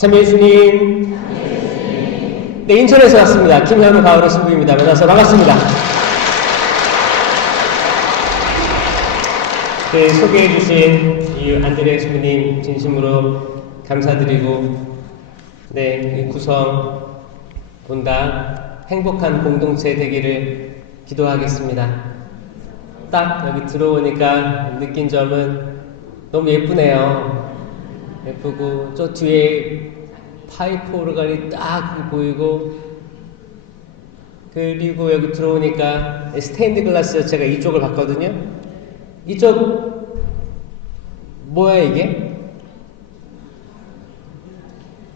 참 예수님. 네, 인천에서 왔습니다. 김현우 가오로 신부입니다. 만나서 반갑습니다. 네, 소개해주신 이 안드레 신부님 진심으로 감사드리고, 네, 이 구성 본당 행복한 공동체 되기를 기도하겠습니다. 딱 여기 들어오니까 느낀 점은 너무 예쁘네요. 예쁘고, 저 뒤에 파이프 오르간이 딱 보이고, 그리고 여기 들어오니까 스테인드 글라스, 제가 이쪽을 봤거든요. 이쪽 뭐야 이게?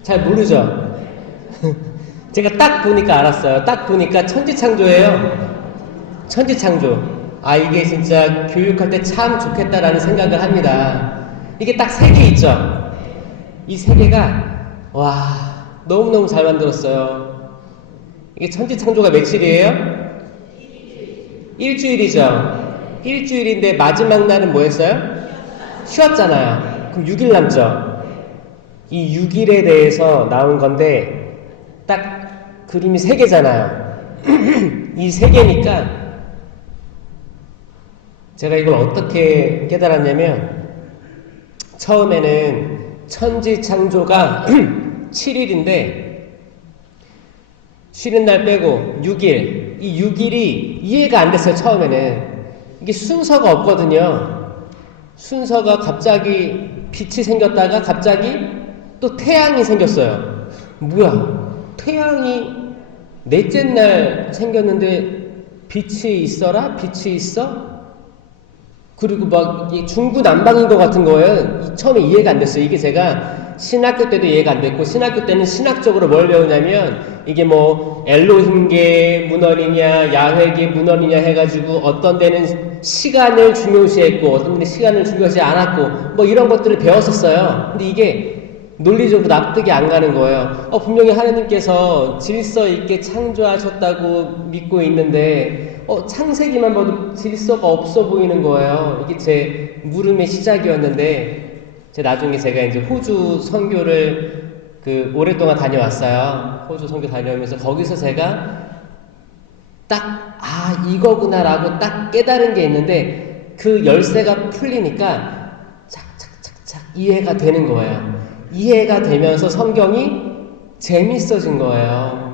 잘 모르죠? 제가 딱 보니까 알았어요. 딱 보니까 천지창조예요. 천지창조. 아, 이게 진짜 교육할 때 참 좋겠다라는 생각을 합니다. 이게 딱 3개 있죠? 이 3개가 와, 너무너무 잘 만들었어요. 이게 천지창조가 며칠이에요? 일주일이죠. 일주일인데 마지막 날은 뭐 했어요? 쉬었잖아요. 그럼 6일 남죠. 이 6일에 대해서 나온 건데 딱 그림이 3개잖아요. 이 3개니까 제가 이걸 어떻게 깨달았냐면, 처음에는 천지창조가 7일인데 쉬는 날 빼고 6일, 이 6일이 이해가 안 됐어요. 처음에는 이게 순서가 없거든요. 순서가 갑자기 빛이 생겼다가 갑자기 또 태양이 생겼어요. 뭐야, 태양이 넷째 날 생겼는데 빛이 있어라? 빛이 있어? 그리고 막 중구난방인 것 같은 거예요. 처음에 이해가 안 됐어요. 이게 제가 신학교 때도 이해가 안 됐고, 신학교 때는 신학적으로 뭘 배우냐면, 이게 뭐 엘로힘계 문헌이냐 야훼계 문헌이냐 해가지고 어떤 데는 시간을 중요시했고 어떤 데는 시간을 중요시 않았고 뭐 이런 것들을 배웠었어요. 근데 이게 논리적으로 납득이 안 가는 거예요. 분명히 하나님께서 질서 있게 창조하셨다고 믿고 있는데 창세기만 봐도 질서가 없어 보이는 거예요. 이게 제 물음의 시작이었는데, 나중에 제가 이제 호주 선교를 오랫동안 다녀왔어요. 호주 선교 다녀오면서 거기서 제가 딱, 이거구나라고 딱 깨달은 게 있는데, 그 열쇠가 풀리니까 착착착착 이해가 되는 거예요. 이해가 되면서 성경이 재밌어진 거예요.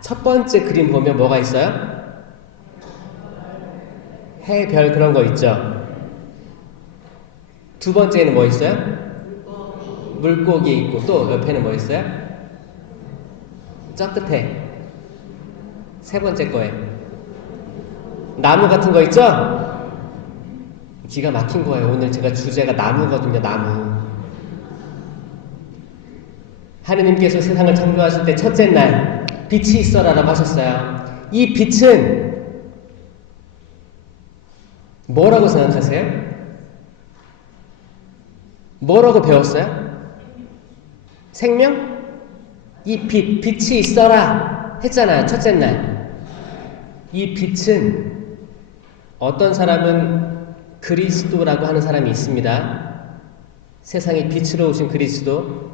첫 번째 그림 보면 뭐가 있어요? 해, 별 그런 거 있죠? 두 번째는 뭐 있어요? 물고기 있고, 또 옆에는 뭐 있어요? 저 끝에 세 번째 거에 나무 같은 거 있죠? 기가 막힌 거예요. 오늘 제가 주제가 나무거든요. 나무. 하느님께서 세상을 창조하실 때 첫째 날 빛이 있어라라고 하셨어요. 이 빛은 뭐라고 생각하세요? 뭐라고 배웠어요? 생명? 이 빛이 있어라 했잖아요. 첫째 날. 이 빛은 어떤 사람은 그리스도라고 하는 사람이 있습니다. 세상에 빛으로 오신 그리스도.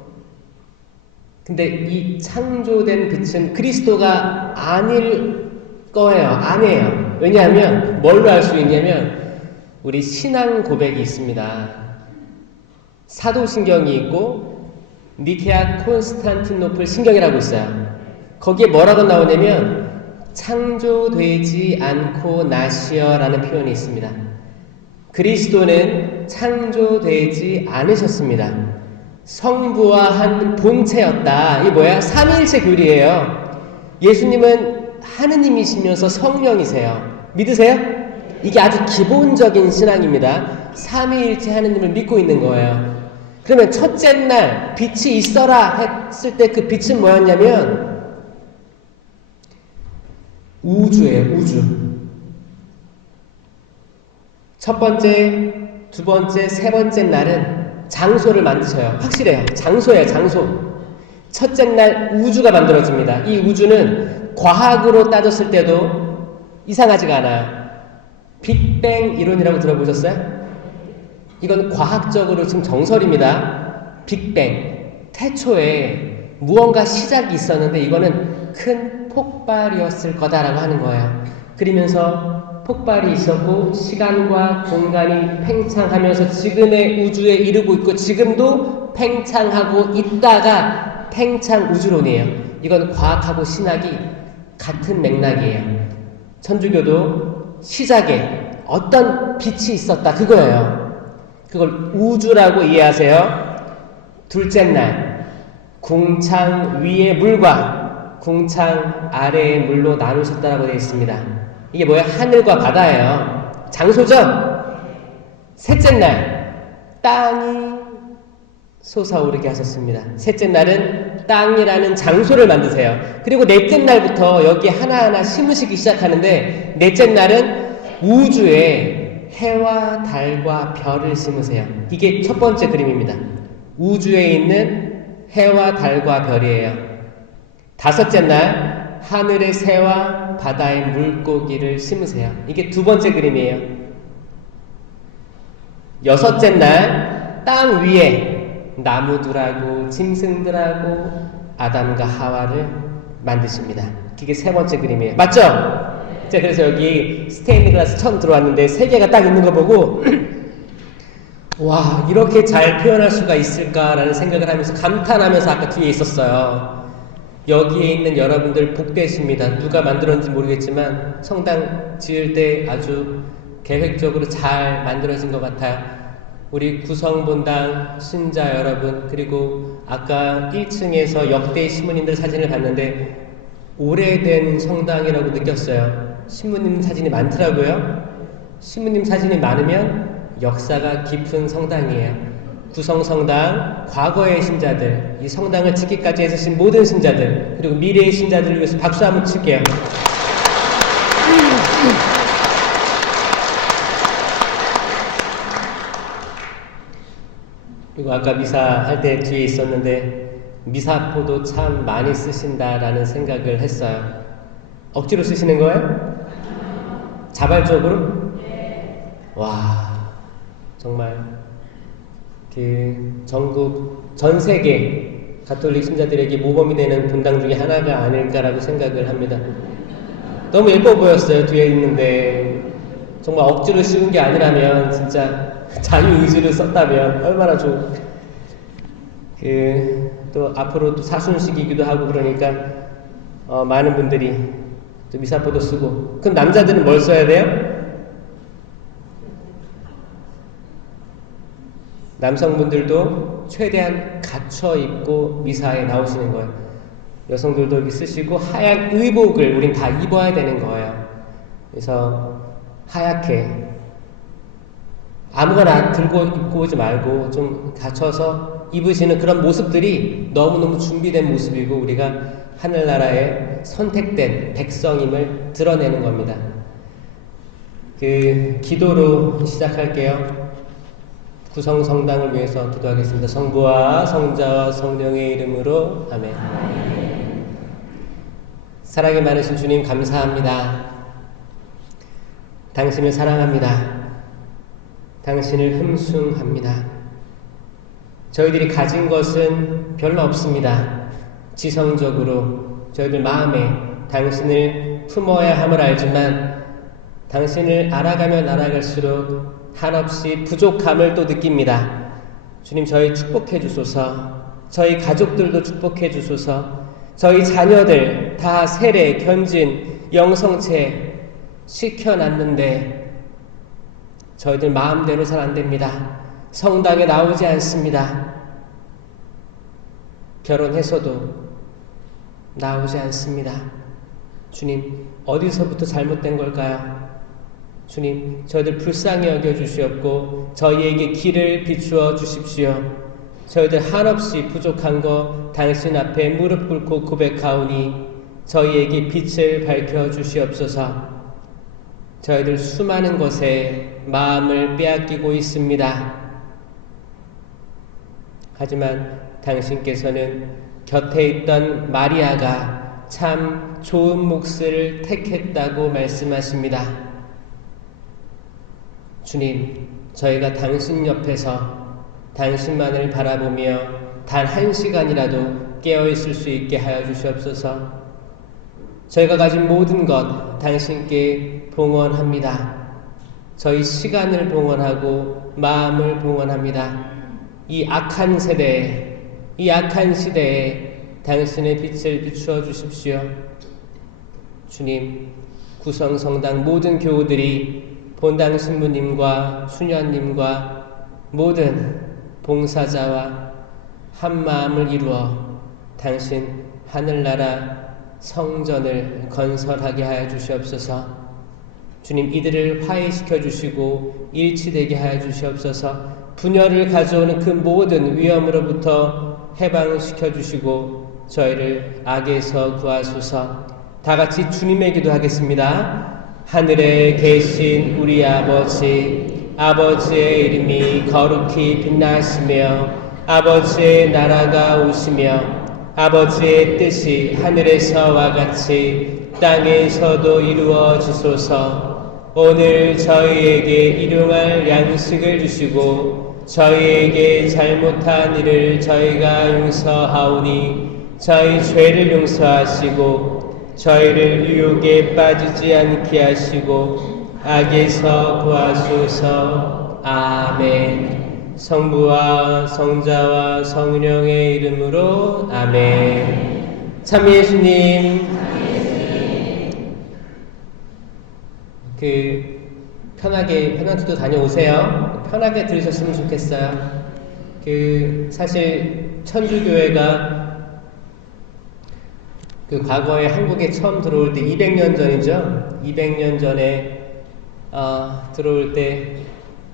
근데 이 창조된 빛은 그리스도가 아닐 거예요. 아니에요. 왜냐하면 뭘로 알 수 있냐면 우리 신앙 고백이 있습니다. 사도신경이 있고 니케아 콘스탄티노플 신경이라고 있어요. 거기에 뭐라고 나오냐면 창조되지 않고 나시어라는 표현이 있습니다. 그리스도는 창조되지 않으셨습니다. 성부와 한 본체였다. 이게 뭐야? 삼위일체 교리예요. 예수님은 하느님이시면서 성령이세요. 믿으세요? 이게 아주 기본적인 신앙입니다. 삼위일체 하느님을 믿고 있는 거예요. 그러면 첫째 날 빛이 있어라 했을 때 그 빛은 뭐였냐면 우주예요. 우주. 첫 번째, 두 번째, 세 번째 날은 장소를 만드셔요. 확실해요. 장소예요. 장소. 첫째 날 우주가 만들어집니다. 이 우주는 과학으로 따졌을 때도 이상하지가 않아요. 빅뱅 이론이라고 들어보셨어요? 이건 과학적으로 지금 정설입니다. 빅뱅, 태초에 무언가 시작이 있었는데 이거는 큰 폭발이었을 거다라고 하는 거예요. 그러면서 폭발이 있었고 시간과 공간이 팽창하면서 지금의 우주에 이르고 있고 지금도 팽창하고 있다가 팽창 우주론이에요. 이건 과학하고 신학이 같은 맥락이에요. 천주교도 시작에 어떤 빛이 있었다 그거예요. 그걸 우주라고 이해하세요. 둘째 날 궁창 위의 물과 궁창 아래의 물로 나누셨다라고 되어 있습니다. 이게 뭐예요? 하늘과 바다예요. 장소죠? 셋째 날 땅이 솟아오르게 하셨습니다. 셋째 날은 땅이라는 장소를 만드세요. 그리고 넷째 날부터 여기 하나하나 심으시기 시작하는데 넷째 날은 우주에 해와 달과 별을 심으세요. 이게 첫 번째 그림입니다. 우주에 있는 해와 달과 별이에요. 다섯째 날 하늘의 새와 바다의 물고기를 심으세요. 이게 두 번째 그림이에요. 여섯째 날 땅 위에 나무들하고 짐승들하고 아담과 하와를 만드십니다. 그게 세 번째 그림이에요. 맞죠? 자, 그래서 여기 스테인드 글라스 처음 들어왔는데 세 개가 딱 있는 거 보고 와, 이렇게 잘 표현할 수가 있을까라는 생각을 하면서 감탄하면서 아까 뒤에 있었어요. 여기에 있는 여러분들 복되십니다. 누가 만들었는지 모르겠지만 성당 지을 때 아주 계획적으로 잘 만들어진 것 같아요. 우리 구성본당 신자 여러분, 그리고 아까 1층에서 역대 신부님들 사진을 봤는데 오래된 성당이라고 느꼈어요. 신부님 사진이 많더라고요. 신부님 사진이 많으면 역사가 깊은 성당이에요. 구성성당, 과거의 신자들, 이 성당을 짓기까지 해주신 모든 신자들, 그리고 미래의 신자들을 위해서 박수 한번 칠게요. 그리고 아까 미사 할 때 뒤에 있었는데 미사포도 참 많이 쓰신다라는 생각을 했어요. 억지로 쓰시는 거예요? 자발적으로? 와, 정말 그 전국 전 세계 가톨릭 신자들에게 모범이 되는 분당 중에 하나가 아닐까라고 생각을 합니다. 너무 예뻐 보였어요. 뒤에 있는데 정말 억지로 씌운 게 아니라면 진짜 자유의지를 썼다면 얼마나 좋. 또 앞으로 또 사순식이기도 하고 그러니까 많은 분들이 또 미사포도 쓰고. 그럼 남자들은 뭘 써야 돼요? 남성분들도 최대한 갖춰 입고 미사에 나오시는 거예요. 여성들도 여기 쓰시고 하얀 의복을 우린 다 입어야 되는 거예요. 그래서 하얗게 아무거나 들고 입고 오지 말고 좀 갖춰서 입으시는 그런 모습들이 너무너무 준비된 모습이고 우리가 하늘나라의 선택된 백성임을 드러내는 겁니다. 기도로 시작할게요. 구성성당을 위해서 기도하겠습니다. 성부와 성자와 성령의 이름으로 아멘. 사랑이 많으신 주님 감사합니다. 당신을 사랑합니다. 당신을 흠숭합니다. 저희들이 가진 것은 별로 없습니다. 지성적으로 저희들 마음에 당신을 품어야 함을 알지만 당신을 알아가면 알아갈수록 한없이 부족함을 또 느낍니다. 주님, 저희 축복해 주소서. 저희 가족들도 축복해 주소서. 저희 자녀들 다 세례, 견진, 영성체 시켜놨는데 저희들 마음대로 잘 안됩니다. 성당에 나오지 않습니다. 결혼해서도 나오지 않습니다. 주님, 어디서부터 잘못된 걸까요? 주님, 저희들 불쌍히 여겨주시옵고 저희에게 길을 비추어 주십시오. 저희들 한없이 부족한 거 당신 앞에 무릎 꿇고 고백하오니 저희에게 빛을 밝혀 주시옵소서. 저희들 수많은 것에 마음을 빼앗기고 있습니다. 하지만 당신께서는 곁에 있던 마리아가 참 좋은 몫을 택했다고 말씀하십니다. 주님, 저희가 당신 옆에서 당신만을 바라보며 단 한 시간이라도 깨어있을 수 있게 하여 주시옵소서. 저희가 가진 모든 것 당신께 봉헌합니다. 저희 시간을 봉헌하고 마음을 봉헌합니다. 이 악한 세대에, 이 악한 시대에 당신의 빛을 비추어 주십시오. 주님, 구성성당 모든 교우들이 본당 신부님과 수녀님과 모든 봉사자와 한 마음을 이루어 당신 하늘나라 성전을 건설하게 하여 주시옵소서. 주님, 이들을 화해시켜 주시고 일치되게 하여 주시옵소서. 분열을 가져오는 그 모든 위험으로부터 해방시켜 주시고 저희를 악에서 구하소서. 다 같이 주님의 기도하겠습니다. 하늘에 계신 우리 아버지, 아버지의 이름이 거룩히 빛나시며 아버지의 나라가 오시며 아버지의 뜻이 하늘에서와 같이 땅에서도 이루어지소서. 오늘 저희에게 일용할 양식을 주시고 저희에게 잘못한 일을 저희가 용서하오니 저희 죄를 용서하시고 저희를 유혹에 빠지지 않게 하시고 악에서 구하소서. 아멘. 성부와 성자와 성령의 이름으로 아멘. 참 예수님, 편하게 편안투도 다녀오세요. 편하게 들으셨으면 좋겠어요. 사실 천주교회가 과거에 한국에 처음 들어올 때 200년 전이죠. 200년 전에 들어올 때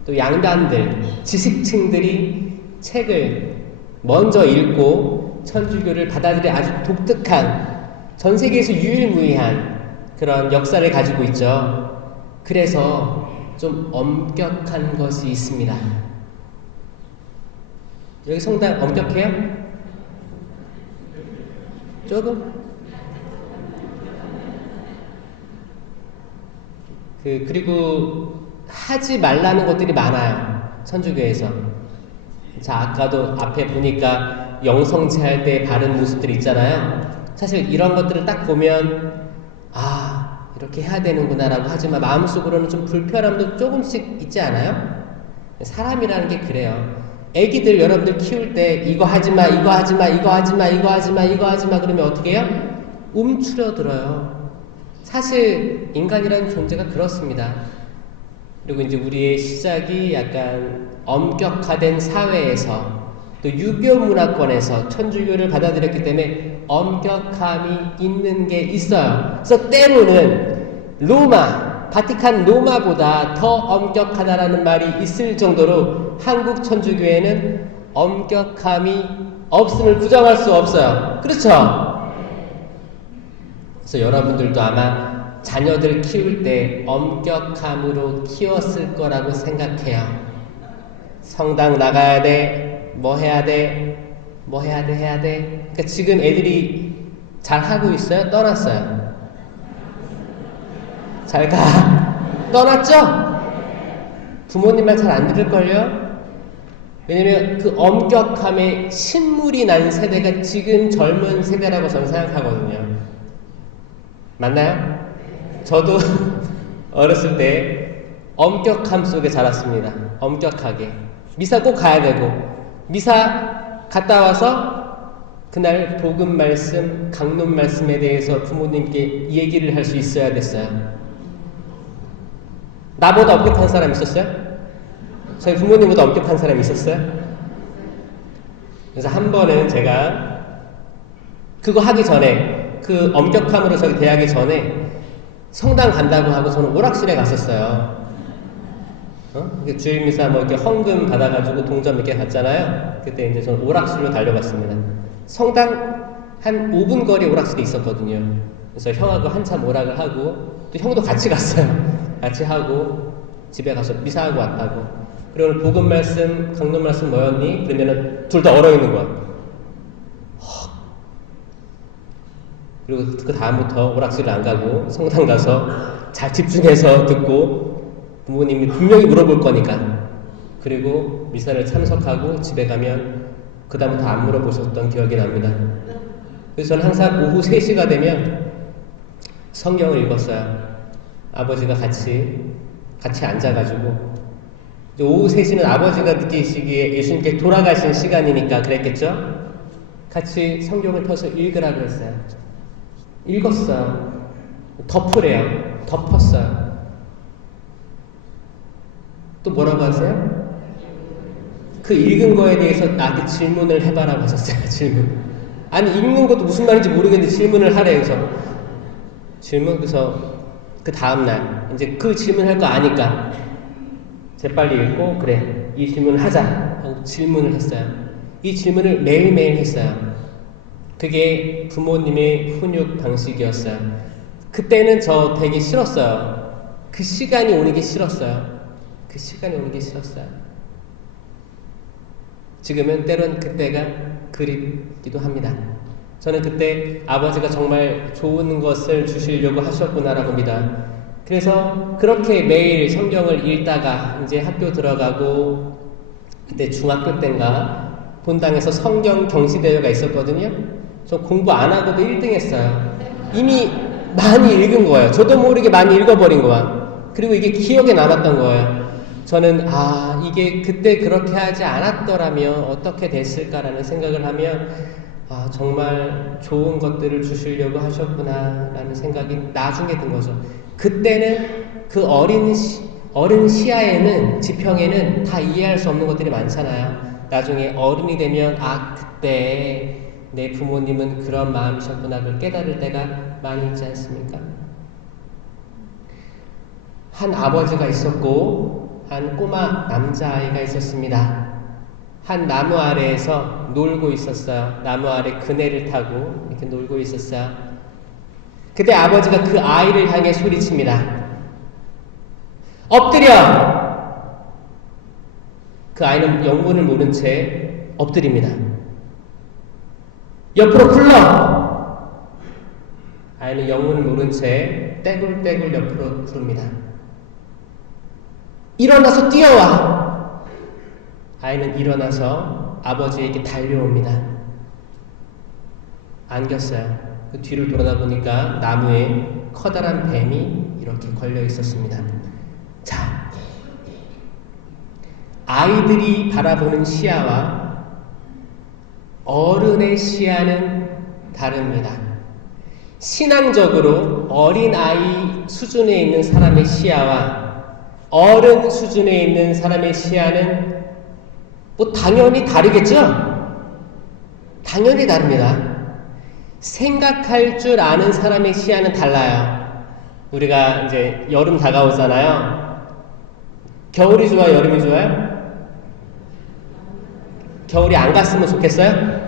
또 양단들, 지식층들이 책을 먼저 읽고 천주교를 받아들여 아주 독특한, 전 세계에서 유일무이한 그런 역사를 가지고 있죠. 그래서 좀 엄격한 것이 있습니다. 여기 성당 엄격해요? 조금? 그리고 하지 말라는 것들이 많아요. 천주교에서. 자, 아까도 앞에 보니까 영성체할 때 바른 모습들이 있잖아요. 사실 이런 것들을 딱 보면 이렇게 해야 되는구나 라고 하지만 마음속으로는 좀 불편함도 조금씩 있지 않아요? 사람이라는 게 그래요. 애기들 여러분들 키울 때 이거 하지마, 이거 하지마, 이거 하지마, 이거 하지마, 이거 하지마 그러면 어떻게 해요? 움츠러들어요. 사실 인간이라는 존재가 그렇습니다. 그리고 이제 우리의 시작이 약간 엄격화된 사회에서 또 유교 문화권에서 천주교를 받아들였기 때문에 엄격함이 있는 게 있어요. 그래서 때로는 바티칸 로마보다 더 엄격하다라는 말이 있을 정도로 한국 천주교회는 엄격함이 없음을 부정할 수 없어요. 그렇죠? 그래서 여러분들도 아마 자녀들 키울 때 엄격함으로 키웠을 거라고 생각해요. 성당 나가야 돼, 뭐 해야 돼, 뭐 해야 돼, 해야 돼. 그러니까 지금 애들이 잘 하고 있어요? 떠났어요? 잘 가. 떠났죠? 부모님 말 잘 안 들을걸요? 왜냐면 그 엄격함에 신물이 난 세대가 지금 젊은 세대라고 저는 생각하거든요. 맞나요? 저도 어렸을 때 엄격함 속에 자랐습니다. 엄격하게. 미사 꼭 가야 되고, 미사 갔다 와서 그날 복음 말씀, 강론 말씀에 대해서 부모님께 얘기를 할 수 있어야 됐어요. 나보다 엄격한 사람 있었어요? 저희 부모님보다 엄격한 사람 있었어요? 그래서 한 번은 제가 그거 하기 전에, 그 엄격함으로 저기 대하기 전에 성당 간다고 하고 저는 오락실에 갔었어요. 주일미사 뭐 이렇게 헌금 받아가지고 동전 몇 개 갔잖아요. 그때 이제 저는 오락실로 달려갔습니다. 성당 한 5분 거리 오락실이 있었거든요. 그래서 형하고 한참 오락을 하고 또 형도 같이 갔어요. 같이 하고 집에 가서 미사하고 왔다고. 그리고 오늘 복음 말씀, 강론 말씀 뭐였니? 그러면은 둘 다 얼어 있는 거야. 그리고 그 다음부터 오락실을 안 가고 성당 가서 잘 집중해서 듣고 부모님이 분명히 물어볼 거니까 그리고 미사를 참석하고 집에 가면 그 다음부터 안 물어보셨던 기억이 납니다. 그래서 저는 항상 오후 3시가 되면 성경을 읽었어요. 아버지가 같이 앉아가지고. 오후 3시는 아버지가 느끼시기에 예수님께 돌아가신 시간이니까 그랬겠죠? 같이 성경을 펴서 읽으라고 했어요. 읽었어요. 덮으래요. 덮었어요. 또 뭐라고 하세요? 그 읽은 거에 대해서 나한테 질문을 해봐라고 하셨어요. 질문. 아니 읽는 것도 무슨 말인지 모르겠는데 질문을 하래요. 그래서 질문. 그래서 그 다음날 이제 그 질문할 거 아니까 재빨리 읽고 그래 이 질문을 하자 하고 질문을 했어요. 이 질문을 매일매일 했어요. 그게 부모님의 훈육 방식이었어요. 그때는 저 되게 싫었어요. 그 시간이 오는 게 싫었어요. 그 시간이 오는 게 싫었어요. 지금은 때론 그때가 그립기도 합니다. 저는 그때 아버지가 정말 좋은 것을 주시려고 하셨구나라고 합니다. 그래서 그렇게 매일 성경을 읽다가 이제 학교 들어가고 그때 중학교 때인가 본당에서 성경 경시대회가 있었거든요. 저 공부 안 하고도 1등 했어요. 이미 많이 읽은 거예요. 저도 모르게 많이 읽어버린 거야. 그리고 이게 기억에 남았던 거예요. 저는 이게 그때 그렇게 하지 않았더라면 어떻게 됐을까라는 생각을 하면 정말 좋은 것들을 주시려고 하셨구나 라는 생각이 나중에 든 거죠. 그때는 그 어린 시야에는 지평에는 다 이해할 수 없는 것들이 많잖아요. 나중에 어른이 되면 그때 내 부모님은 그런 마음이셨구나 그걸 깨달을 때가 많이 있지 않습니까? 한 아버지가 있었고 한 꼬마 남자아이가 있었습니다. 한 나무 아래에서 놀고 있었어요. 나무 아래 그네를 타고 이렇게 놀고 있었어요. 그때 아버지가 그 아이를 향해 소리칩니다. 엎드려! 그 아이는 영문을 모른 채 엎드립니다. 옆으로 굴러! 아이는 영문을 모른 채 떼굴떼굴 옆으로 구릅니다. 일어나서 뛰어와! 아이는 일어나서 아버지에게 달려옵니다. 안겼어요. 그 뒤를 돌아다보니까 나무에 커다란 뱀이 이렇게 걸려 있었습니다. 자, 아이들이 바라보는 시야와 어른의 시야는 다릅니다. 신앙적으로 어린아이 수준에 있는 사람의 시야와 어른 수준에 있는 사람의 시야는 당연히 다르겠죠? 당연히 다릅니다. 생각할 줄 아는 사람의 시야는 달라요. 우리가 이제 여름 다가오잖아요. 겨울이 좋아요? 여름이 좋아요? 겨울이 안 갔으면 좋겠어요?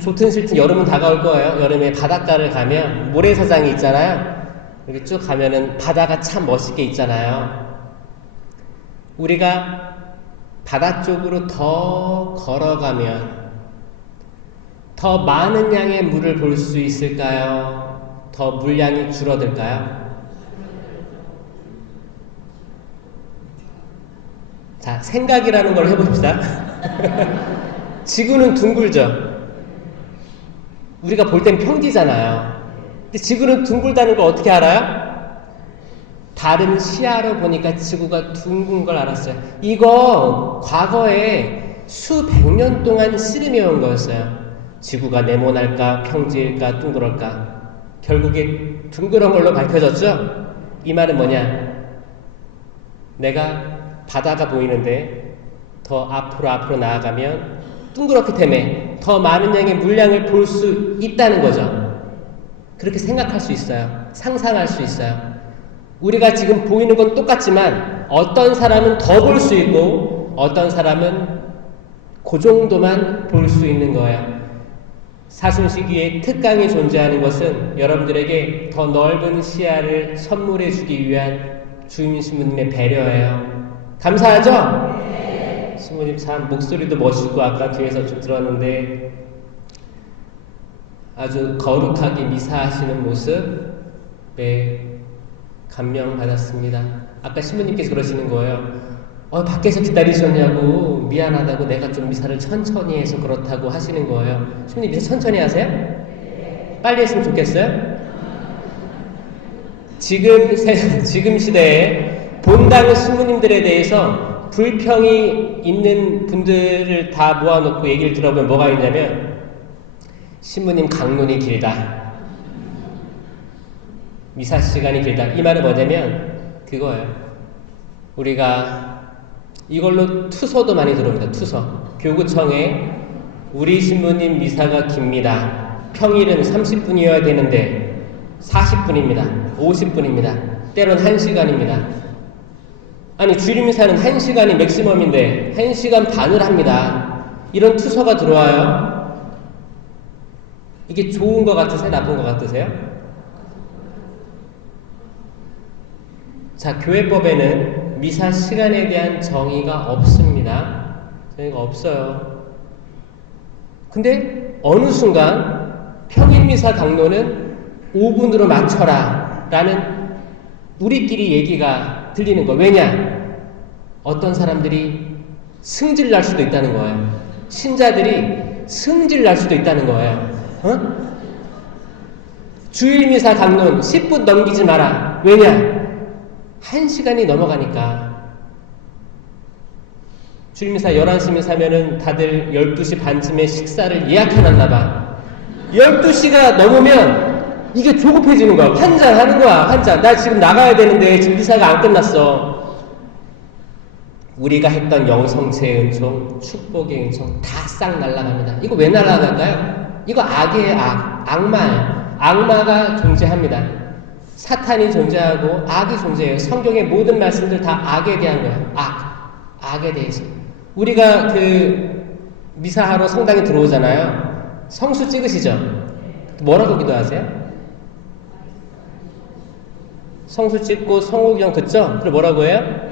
좋든 싫든 여름은 다가올 거예요. 여름에 바닷가를 가면 모래사장이 있잖아요. 여기 쭉 가면은 바다가 참 멋있게 있잖아요. 우리가 바다 쪽으로 더 걸어가면 더 많은 양의 물을 볼 수 있을까요? 더 물량이 줄어들까요? 자, 생각이라는 걸 해봅시다. 지구는 둥글죠? 우리가 볼 땐 평지잖아요. 근데 지구는 둥글다는 걸 어떻게 알아요? 다른 시야로 보니까 지구가 둥근 걸 알았어요. 이거 과거에 수백 년 동안 씨름해온 거였어요. 지구가 네모날까 평지일까 둥그럴까. 결국에 둥그런 걸로 밝혀졌죠? 이 말은 뭐냐? 내가 바다가 보이는데 더 앞으로 나아가면 둥그렇기 때문에 더 많은 양의 물량을 볼 수 있다는 거죠. 그렇게 생각할 수 있어요. 상상할 수 있어요. 우리가 지금 보이는 건 똑같지만 어떤 사람은 더 볼 수 있고 어떤 사람은 그 정도만 볼 수 있는 거예요. 사순시기에 특강이 존재하는 것은 여러분들에게 더 넓은 시야를 선물해 주기 위한 주임 신부님의 배려예요. 감사하죠? 네. 신부님 참 목소리도 멋있고 아까 뒤에서 좀 들었는데 아주 거룩하게 미사하시는 모습에 감명받았습니다. 아까 신부님께서 그러시는 거예요. 밖에서 기다리셨냐고, 미안하다고, 내가 좀 미사를 천천히 해서 그렇다고 하시는 거예요. 손님 미사 천천히 하세요? 빨리 했으면 좋겠어요? 지금 시대에 본당 신부님들에 대해서 불평이 있는 분들을 다 모아놓고 얘기를 들어보면 뭐가 있냐면, 신부님 강론이 길다, 미사 시간이 길다. 이 말은 뭐냐면 그거예요. 우리가 이걸로 투서도 많이 들어옵니다. 투서. 교구청에 우리 신부님 미사가 깁니다. 평일은 30분이어야 되는데 40분입니다. 50분입니다. 때론 1시간입니다. 아니, 주일 미사는 1시간이 맥시멈인데 1시간 반을 합니다. 이런 투서가 들어와요. 이게 좋은 것 같으세요? 나쁜 것 같으세요? 자, 교회법에는 미사 시간에 대한 정의가 없습니다. 정의가 없어요. 근데 어느 순간 평일 미사 강론은 5분으로 맞춰라 라는 우리끼리 얘기가 들리는 거예요. 왜냐? 어떤 사람들이 승질 날 수도 있다는 거예요. 신자들이 승질 날 수도 있다는 거예요. 주일 미사 강론 10분 넘기지 마라. 왜냐? 1시간이 넘어가니까. 주일미사 11시 미사면은 다들 12시 반쯤에 식사를 예약해놨나봐. 12시가 넘으면 이게 조급해지는 거야. 환장하는 거야. 환장. 나 지금 나가야 되는데 지금 미사가 안 끝났어. 우리가 했던 영성체의 은총, 축복의 은총 다 싹 날아갑니다. 이거 왜 날아갈까요? 이거 악이에요. 악마예요. 악마가 존재합니다. 사탄이 존재하고 악이 존재해요. 성경의 모든 말씀들 다 악에 대한 거예요. 악에 대해서. 우리가 미사하러 성당에 들어오잖아요. 성수 찍으시죠? 뭐라고 기도하세요? 성수 찍고 성호경 듣죠? 그럼 뭐라고 해요?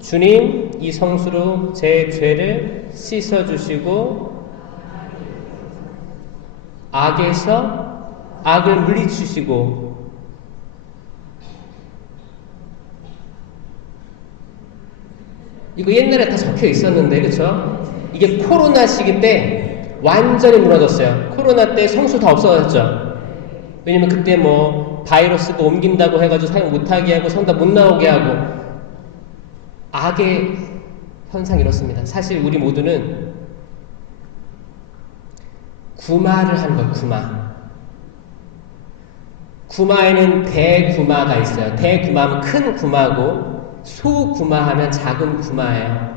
주님, 이 성수로 제 죄를 씻어주시고 악에서 악을 물리치시고, 이거 옛날에 다 적혀 있었는데, 그쵸? 이게 코로나 시기 때 완전히 무너졌어요. 코로나 때 성수 다 없어졌죠? 왜냐면 그때 바이러스도 옮긴다고 해가지고 사용 못하게 하고 성당 못 나오게 하고, 악의 현상이 이렇습니다. 사실 우리 모두는 구마를 한 거예요. 구마에는 대구마가 있어요. 대구마하면 큰 구마고, 소구마하면 작은 구마예요.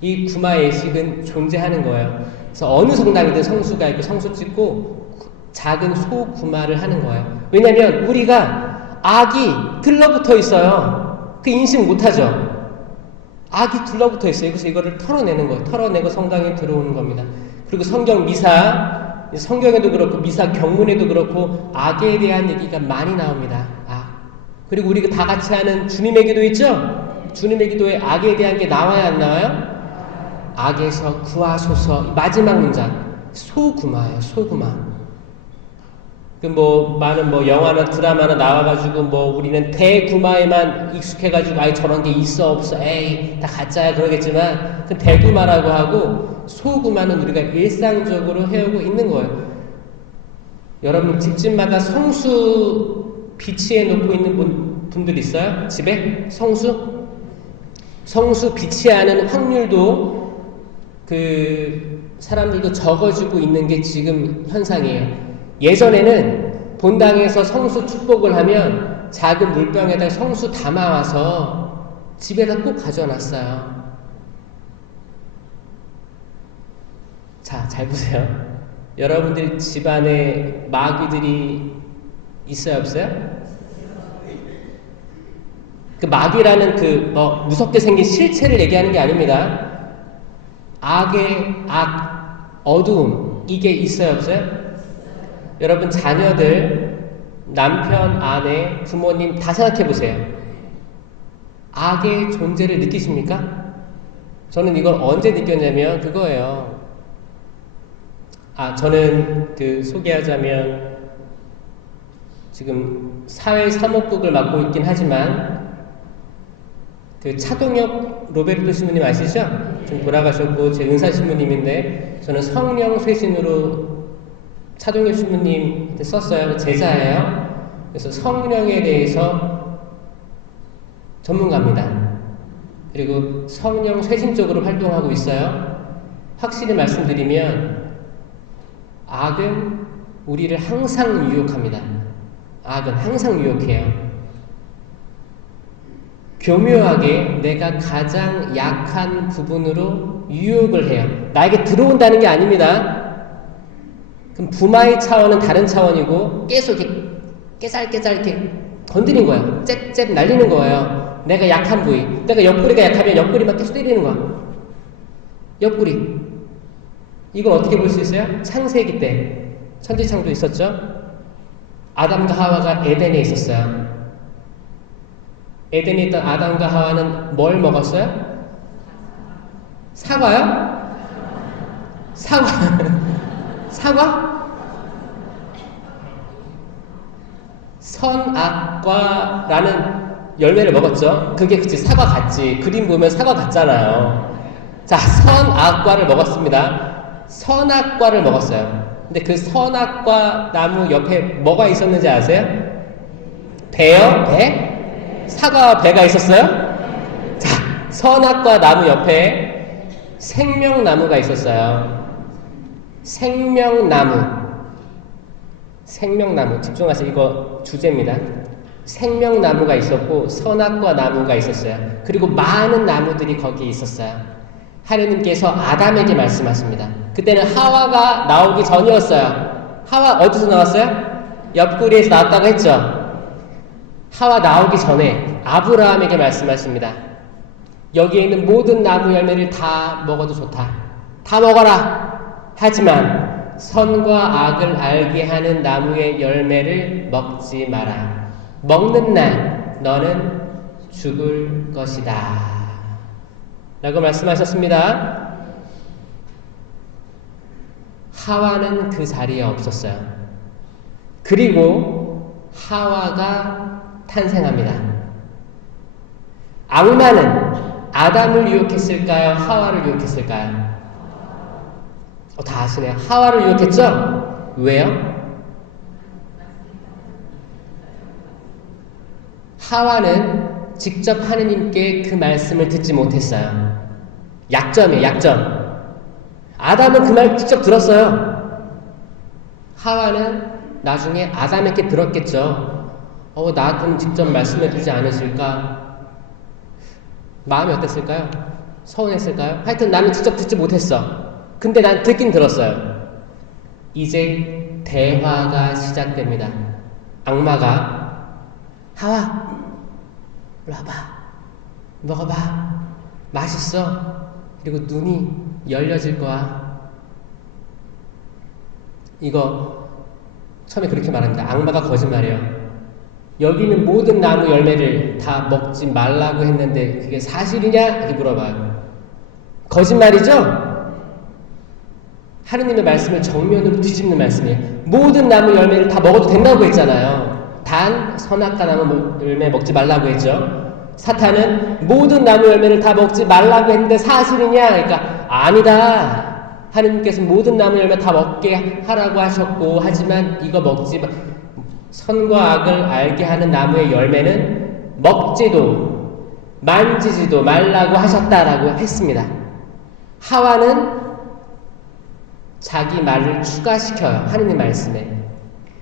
이 구마 예식은 존재하는 거예요. 그래서 어느 성당이든 성수가 있고 성수 찍고 작은 소구마를 하는 거예요. 왜냐하면 우리가 악이 들러붙어 있어요. 그 인식 못하죠. 악이 둘러붙어 있어요. 그래서 이거를 털어내는 거예요. 털어내고 성당에 들어오는 겁니다. 그리고 성경 미사, 성경에도 그렇고 미사 경문에도 그렇고 악에 대한 얘기가 많이 나옵니다. 그리고 우리가 다 같이 하는 주님의 기도 있죠? 주님의 기도에 악에 대한 게 나와야 안 나와요? 악에서 구하소서. 마지막 문장 소구마예요. 소구마. 많은 영화나 드라마나 나와가지고 우리는 대구마에만 익숙해가지고 저런 게 있어 없어 에이 다 가짜야 그러겠지만 그 대구마라고 하고 소구마는 우리가 일상적으로 해오고 있는 거예요. 여러분 집집마다 성수 비치해 놓고 있는 분들 있어요? 집에? 성수 비치하는 확률도 사람들도 적어지고 있는 게 지금 현상이에요. 예전에는 본당에서 성수 축복을 하면 작은 물병에다 성수 담아와서 집에다 꼭 가져놨어요. 자, 잘 보세요. 여러분들 집안에 마귀들이 있어요, 없어요? 그 마귀라는 무섭게 생긴 실체를 얘기하는 게 아닙니다. 악의 악, 어두움, 이게 있어요, 없어요? 여러분 자녀들, 남편, 아내, 부모님 다 생각해 보세요. 악의 존재를 느끼십니까? 저는 이걸 언제 느꼈냐면 그거예요. 저는 소개하자면 지금 사회 사목국을 맡고 있긴 하지만 그 차동혁 로베르토 신부님 아시죠? 지금 돌아가셨고 제 은사 신부님인데 저는 성령 쇄신으로 차동혁 신부님한테 썼어요. 제자예요. 그래서 성령에 대해서 전문가입니다. 그리고 성령 쇄신 쪽으로 활동하고 있어요. 확실히 말씀드리면 악은 우리를 항상 유혹합니다. 악은 항상 유혹해요. 교묘하게 내가 가장 약한 부분으로 유혹을 해요. 나에게 들어온다는 게 아닙니다. 그럼 부마의 차원은 다른 차원이고 계속 이렇게 깨살깨살 이렇게 건드린 거예요. 잽잽 날리는 거예요. 내가 약한 부위. 내가 옆구리가 약하면 옆구리만 계속 때리는 거야. 옆구리. 이걸 어떻게 볼 수 있어요? 창세기 때 천지창조 있었죠? 아담과 하와가 에덴에 있었어요. 에덴에 있던 아담과 하와는 뭘 먹었어요? 사과요? 사과. 사과? 선악과라는 열매를 먹었죠. 그게 그치 사과 같지. 그림 보면 사과 같잖아요. 자, 선악과를 먹었습니다. 선악과를 먹었어요. 근데 그 선악과 나무 옆에 뭐가 있었는지 아세요? 배요? 배? 사과와 배가 있었어요? 자, 선악과 나무 옆에 생명나무가 있었어요. 생명나무. 생명나무. 집중하세요. 이거 주제입니다. 생명나무가 있었고 선악과 나무가 있었어요. 그리고 많은 나무들이 거기에 있었어요. 하느님께서 아담에게 말씀하십니다. 그때는 하와가 나오기 전이었어요. 하와 어디서 나왔어요? 옆구리에서 나왔다고 했죠. 하와 나오기 전에 아브라함에게 말씀하십니다. 여기에 있는 모든 나무 열매를 다 먹어도 좋다. 다 먹어라. 하지만 선과 악을 알게 하는 나무의 열매를 먹지 마라. 먹는 날 너는 죽을 것이다. 라고 말씀하셨습니다. 하와는 그 자리에 없었어요. 그리고 하와가 탄생합니다. 악마는 아담을 유혹했을까요? 하와를 유혹했을까요? 다 아시네요. 하와를 유혹했죠? 왜요? 하와는 직접 하느님께 그 말씀을 듣지 못했어요. 약점이에요, 약점. 아담은 그 말 직접 들었어요. 하와는 나중에 아담에게 들었겠죠. 나한테는 직접 말씀해 주지 않으실까? 마음이 어땠을까요? 서운했을까요? 하여튼 나는 직접 듣지 못했어. 근데 난 듣긴 들었어요. 이제 대화가 시작됩니다. 악마가 하와, 일로 와봐. 먹어봐. 맛있어. 그리고 눈이 열려질 거야. 이거 처음에 그렇게 말합니다. 악마가 거짓말이에요. 여기 있는 모든 나무 열매를 다 먹지 말라고 했는데 그게 사실이냐? 이렇게 물어봐요. 거짓말이죠? 하느님의 말씀을 정면으로 뒤집는 말씀이에요. 모든 나무 열매를 다 먹어도 된다고 했잖아요. 단 선악과 나무 열매 먹지 말라고 했죠. 사탄은 모든 나무 열매를 다 먹지 말라고 했는데 사실이냐? 그러니까 아니다. 하느님께서 모든 나무 열매 다 먹게 하라고 하셨고 하지만 이거 먹지 마. 선과 악을 알게 하는 나무의 열매는 먹지도 만지지도 말라고 하셨다라고 했습니다. 하와는 자기 말을 추가시켜요. 하느님 말씀에.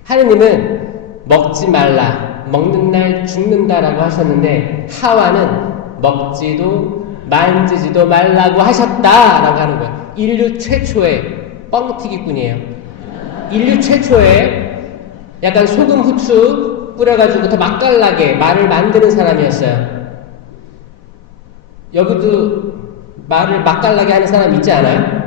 하느님은 먹지 말라, 먹는 날 죽는다라고 하셨는데 하와는 먹지도 만지지도 말라고 하셨다라고 하는 거예요. 인류 최초의 뻥튀기꾼이에요. 인류 최초의 약간 소금 후추 뿌려가지고 더 맛깔나게 말을 만드는 사람이었어요. 여기도 말을 맛깔나게 하는 사람 있지 않아요?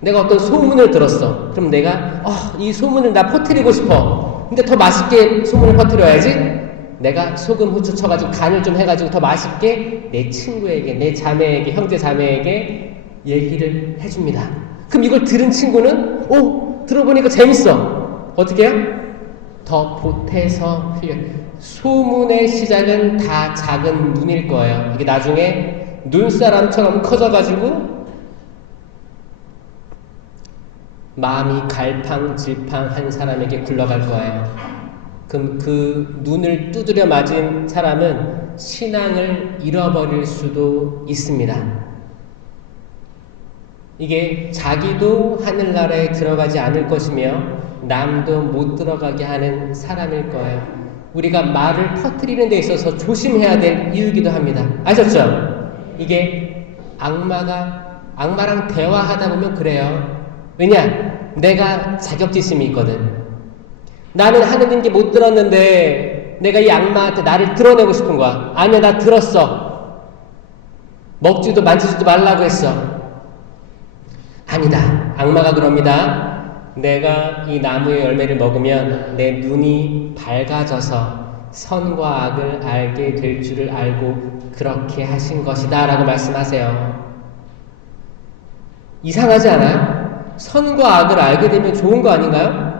내가 어떤 소문을 들었어. 그럼 내가 이 소문을 나 퍼뜨리고 싶어. 근데 더 맛있게 소문을 퍼뜨려야지. 내가 소금 후추 쳐가지고 간을 좀 해가지고 더 맛있게 내 친구에게, 내 자매에게, 형제 자매에게 얘기를 해줍니다. 그럼 이걸 들은 친구는 들어보니까 재밌어. 어떻게 해요? 더 보태서 흘려. 소문의 시작은 다 작은 눈일 거예요. 이게 나중에 눈사람처럼 커져가지고 마음이 갈팡질팡한 사람에게 굴러갈 거예요. 그럼 그 눈을 두드려 맞은 사람은 신앙을 잃어버릴 수도 있습니다. 이게 자기도 하늘나라에 들어가지 않을 것이며 남도 못 들어가게 하는 사람일 거예요. 우리가 말을 퍼뜨리는 데 있어서 조심해야 될 이유이기도 합니다. 아셨죠? 이게 악마랑 대화하다 보면 그래요. 왜냐? 내가 자격지심이 있거든. 나는 하느님께 못 들었는데 내가 이 악마한테 나를 드러내고 싶은 거야. 아니야, 나 들었어. 먹지도 만지지도 말라고 했어. 아니다. 악마가 그럽니다. 내가 이 나무의 열매를 먹으면 내 눈이 밝아져서 선과 악을 알게 될 줄을 알고 그렇게 하신 것이다 라고 말씀하세요. 이상하지 않아요? 선과 악을 알게 되면 좋은 거 아닌가요?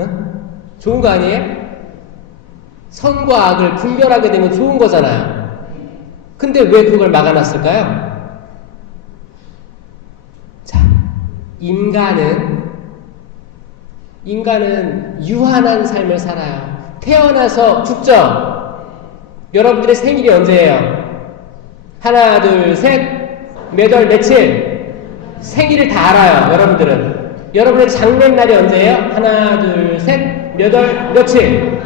응? 좋은 거 아니에요? 선과 악을 분별하게 되면 좋은 거잖아요. 근데 왜 그걸 막아놨을까요? 자, 인간은 유한한 삶을 살아요. 태어나서 죽죠? 여러분들의 생일이 언제예요? 하나, 둘, 셋, 몇 월, 며칠? 생일을 다 알아요, 여러분들은. 여러분의 장례날이 언제예요? 하나, 둘, 셋, 몇 월, 며칠?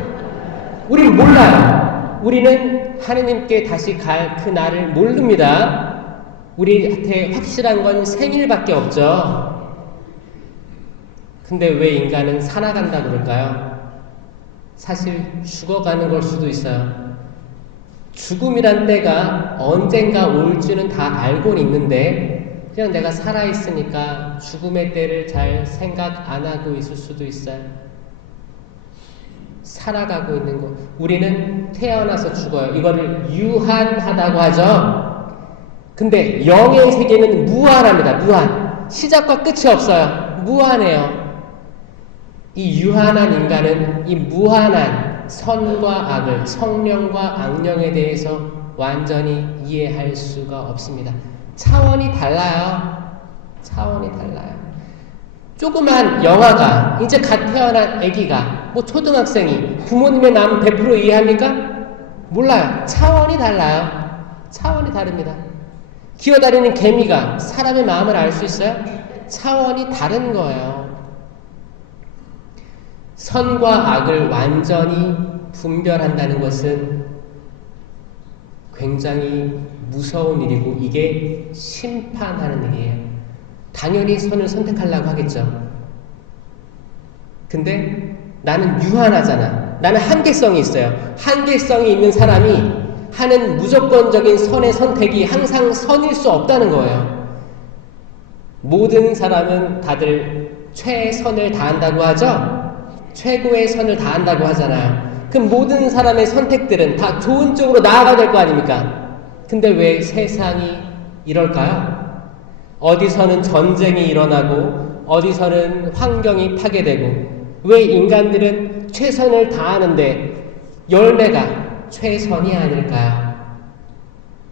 우리는 몰라요. 우리는 하느님께 다시 갈 그 날을 모릅니다. 우리한테 확실한 건 생일밖에 없죠. 근데 왜 인간은 살아간다 그럴까요? 사실 죽어가는 걸 수도 있어요. 죽음이란 때가 언젠가 올지는 다 알고는 있는데 그냥 내가 살아있으니까 죽음의 때를 잘 생각 안 하고 있을 수도 있어요. 살아가고 있는 거. 우리는 태어나서 죽어요. 이거를 유한하다고 하죠. 근데 영의 세계는 무한합니다. 무한. 시작과 끝이 없어요. 무한해요. 이 유한한 인간은 이 무한한 선과 악을, 성령과 악령에 대해서 완전히 이해할 수가 없습니다. 차원이 달라요. 차원이 달라요. 조그만 영아가, 이제 갓 태어난 아기가, 초등학생이 부모님의 마음 100% 이해합니까? 몰라요. 차원이 달라요. 차원이 다릅니다. 기어다니는 개미가 사람의 마음을 알 수 있어요? 차원이 다른 거예요. 선과 악을 완전히 분별한다는 것은 굉장히 무서운 일이고 이게 심판하는 일이에요. 당연히 선을 선택하려고 하겠죠. 근데 나는 유한하잖아. 나는 한계성이 있어요. 한계성이 있는 사람이 하는 무조건적인 선의 선택이 항상 선일 수 없다는 거예요. 모든 사람은 다들 최선을 다한다고 하죠? 최고의 선을 다한다고 하잖아요. 그럼 모든 사람의 선택들은 다 좋은 쪽으로 나아가야 될 거 아닙니까? 근데 왜 세상이 이럴까요? 어디서는 전쟁이 일어나고 어디서는 환경이 파괴되고 왜 인간들은 최선을 다하는데 열매가 최선이 아닐까요?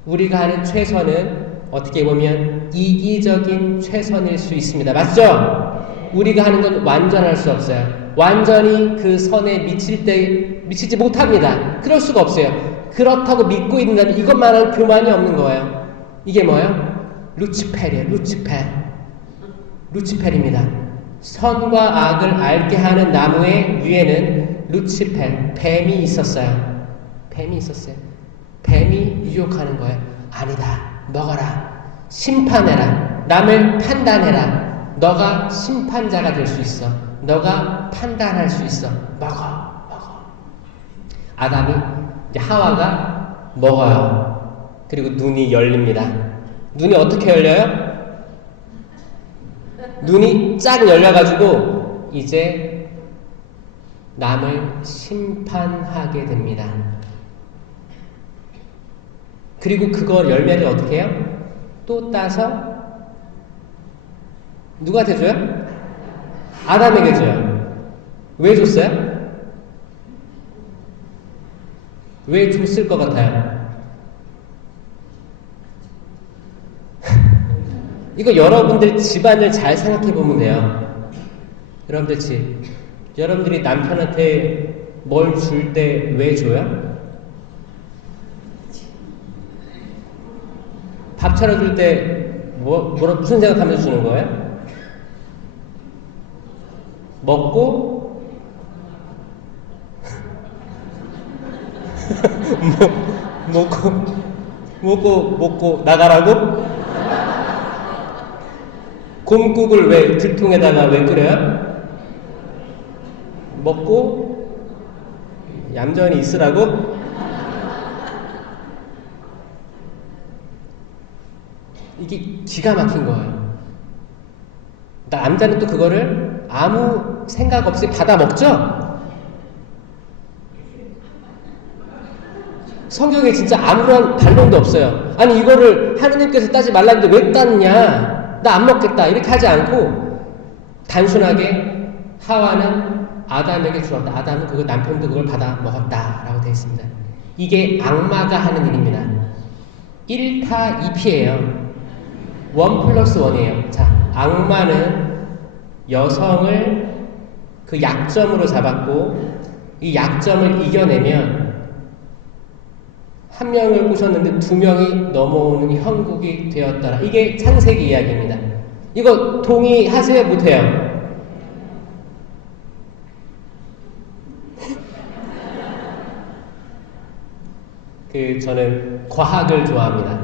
우리가 하는 최선은 어떻게 보면 이기적인 최선일 수 있습니다. 맞죠? 우리가 하는 건 완전할 수 없어요. 완전히 그 선에 미치지 못합니다. 그럴 수가 없어요. 그렇다고 믿고 있는다면 이것만한 교만이 없는 거예요. 이게 뭐예요? 루치펠이에요. 루치펠입니다. 선과 악을 알게 하는 나무의 위에는 루치펠, 뱀이 있었어요. 뱀이 유혹하는 거예요. 아니다. 먹어라. 심판해라. 남을 판단해라. 너가 심판자가 될 수 있어. 너가 판단할 수 있어. 먹어. 아담이, 이제 하와가 먹어요. 그리고 눈이 열립니다. 눈이 어떻게 열려요? 눈이 쫙 열려가지고 이제 남을 심판하게 됩니다. 그리고 그거 열매를 어떻게 해요? 또 따서 누구한테 줘요? 아담에게 줘요. 왜 줬어요? 왜 줬을 것 같아요? 이거 여러분들 집안을 잘 생각해 보면 돼요. 여러분들 집. 여러분들이 남편한테 뭘 줄 때 왜 줘요? 밥 차려줄 때 무슨 생각하면서 주는 거예요? 먹고 먹고 나가라고? 곰국을 왜 들통에다가 왜 끓여요? 먹고 얌전히 있으라고? 이게 기가 막힌 거예요. 남자는 또 그거를 아무 생각 없이 받아 먹죠? 성경에 진짜 아무런 반론도 없어요. 아니 이거를 하느님께서 따지 말라는데 왜 땄냐? 나 안 먹겠다 이렇게 하지 않고 단순하게 하와는 아담에게 주었다. 아담은 그걸 남편도 그걸 받아 먹었다라고 되어 있습니다. 이게 악마가 하는 일입니다. 1타 2피예요. 1+1이에요. 자, 악마는 여성을 그 약점으로 잡았고 이 약점을 이겨내면 한 명을 꼬셨는데 2명이 넘어오는 형국이 되었더라. 이게 창세기 이야기입니다. 이거 동의하세요? 못해요? 저는 과학을 좋아합니다.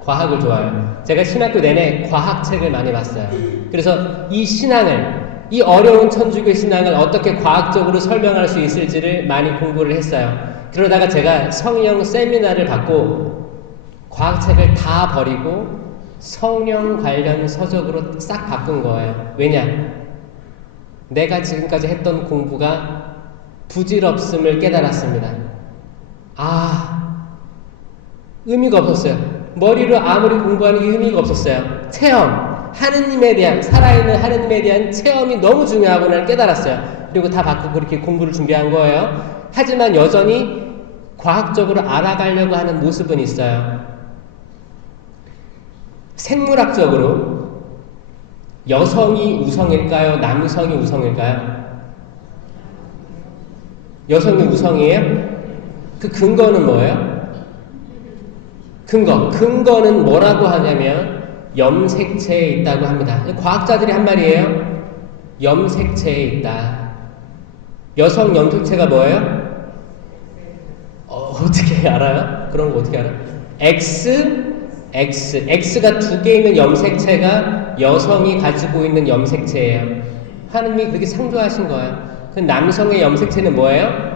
과학을 좋아해요. 제가 신학교 내내 과학책을 많이 봤어요. 그래서 이 신앙을, 이 어려운 천주교 신앙을 어떻게 과학적으로 설명할 수 있을지를 많이 공부를 했어요. 그러다가 제가 성령 세미나를 받고 과학책을 다 버리고 성령 관련 서적으로 싹 바꾼 거예요. 왜냐? 내가 지금까지 했던 공부가 부질없음을 깨달았습니다. 의미가 없었어요. 머리로 아무리 공부하는 게 의미가 없었어요. 체험, 하느님에 대한, 살아있는 하느님에 대한 체험이 너무 중요하구나 깨달았어요. 그리고 다 바꾸고 그렇게 공부를 준비한 거예요. 하지만 여전히 과학적으로 알아가려고 하는 모습은 있어요. 생물학적으로 여성이 우성일까요? 남성이 우성일까요? 여성이 우성이에요? 그 근거는 뭐예요? 근거는 뭐라고 하냐면 염색체에 있다고 합니다. 과학자들이 한 말이에요. 염색체에 있다. 여성 염색체가 뭐예요? 어떻게 알아요? 그런 거 어떻게 알아요? X가 2개 있는 염색체가 여성이 가지고 있는 염색체예요. 하느님이 그렇게 창조하신 거예요. 그 남성의 염색체는 뭐예요?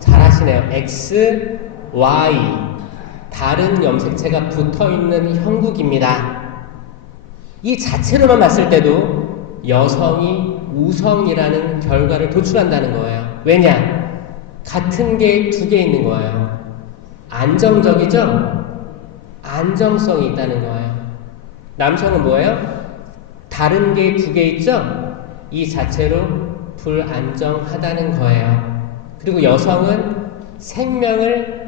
잘하시네요. X, Y. 다른 염색체가 붙어있는 형국입니다. 이 자체로만 봤을 때도 여성이 우성이라는 결과를 도출한다는 거예요. 왜냐? 같은 게 2개 있는 거예요. 안정적이죠? 안정성이 있다는 거예요. 남성은 뭐예요? 다른 게 2개 있죠? 이 자체로 불안정하다는 거예요. 그리고 여성은 생명을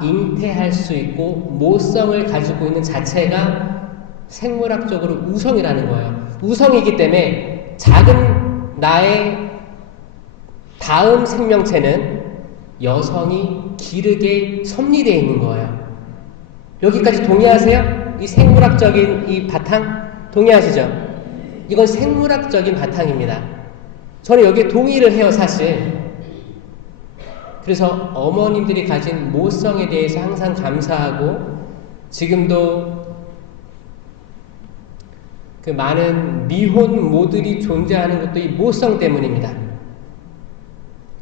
잉태할 수 있고 모성을 가지고 있는 자체가 생물학적으로 우성이라는 거예요. 우성이기 때문에 작은 나의 다음 생명체는 여성이 기르게 섭리되어 있는 거예요. 여기까지 동의하세요? 이 생물학적인 이 바탕 동의하시죠? 이건 생물학적인 바탕입니다. 저는 여기에 동의를 해요, 사실. 그래서 어머님들이 가진 모성에 대해서 항상 감사하고 지금도 그 많은 미혼 모들이 존재하는 것도 이 모성 때문입니다.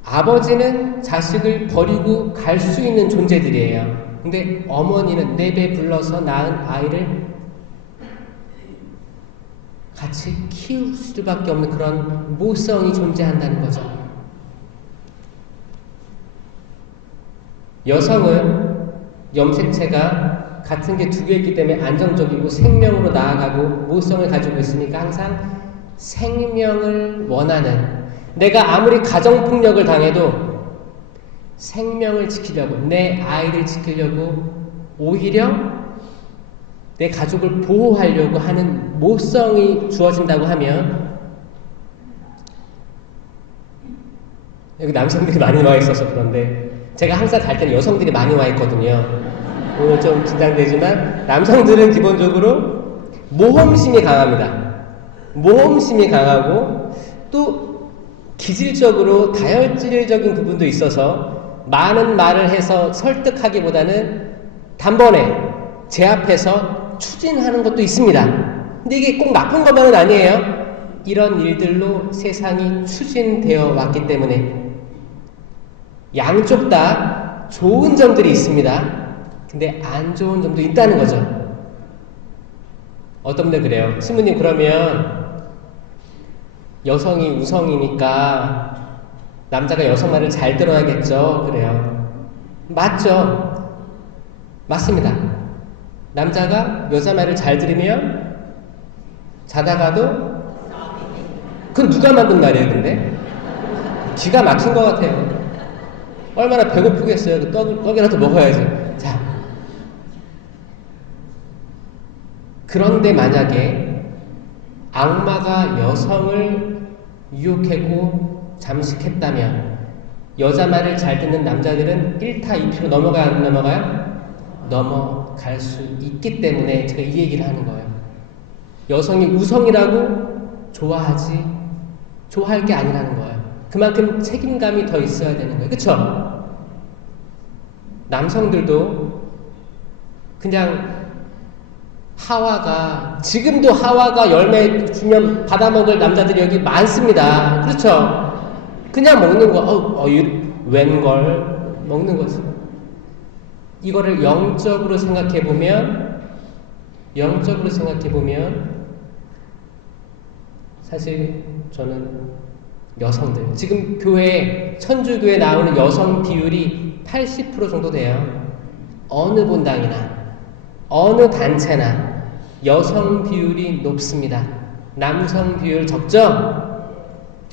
아버지는 자식을 버리고 갈 수 있는 존재들이에요. 근데 어머니는 내배 불러서 낳은 아이를 같이 키울 수밖에 없는 그런 모성이 존재한다는 거죠. 여성은 염색체가 같은 게 2개 있기 때문에 안정적이고 생명으로 나아가고 모성을 가지고 있으니까 항상 생명을 원하는, 내가 아무리 가정폭력을 당해도 생명을 지키려고, 내 아이를 지키려고 오히려 내 가족을 보호하려고 하는 모성이 주어진다고 하면, 여기 남성들이 많이 와 있어서 그런데 제가 항상 갈 때는 여성들이 많이 와 있거든요. 오늘 좀 긴장되지만 남성들은 기본적으로 모험심이 강합니다. 모험심이 강하고 또 기질적으로 다혈질적인 부분도 있어서 많은 말을 해서 설득하기보다는 단번에 제 앞에서 추진하는 것도 있습니다. 근데 이게 꼭 나쁜 것만은 아니에요. 이런 일들로 세상이 추진되어 왔기 때문에 양쪽 다 좋은 점들이 있습니다. 근데 안 좋은 점도 있다는 거죠. 어떤 분들 그래요. 신부님, 그러면 여성이 우성이니까 남자가 여성 말을 잘 들어야겠죠? 그래요. 맞죠? 맞습니다. 남자가 여자 말을 잘 들으면 자다가도, 그건 누가 만든 말이에요, 근데? 기가 막힌 것 같아요. 얼마나 배고프겠어요. 그 떡이라도 먹어야지. 자. 그런데 만약에 악마가 여성을 유혹하고 잠식했다면 여자 말을 잘 듣는 남자들은 1타 2피로 넘어가요? 안 넘어가요? 넘어갈 수 있기 때문에 제가 이 얘기를 하는 거예요. 여성이 우성이라고 좋아할 게 아니라는 거예요. 그만큼 책임감이 더 있어야 되는 거예요. 그쵸? 남성들도 그냥 지금도 하와가 열매 주면 받아먹을 남자들이 여기 많습니다. 그렇죠? 그냥 먹는 거, 웬걸 먹는 거지. 이거를 영적으로 생각해보면 사실 저는 여성들, 지금 천주교에 나오는 여성 비율이 80% 정도 돼요. 어느 본당이나 어느 단체나 여성 비율이 높습니다. 남성 비율 적죠?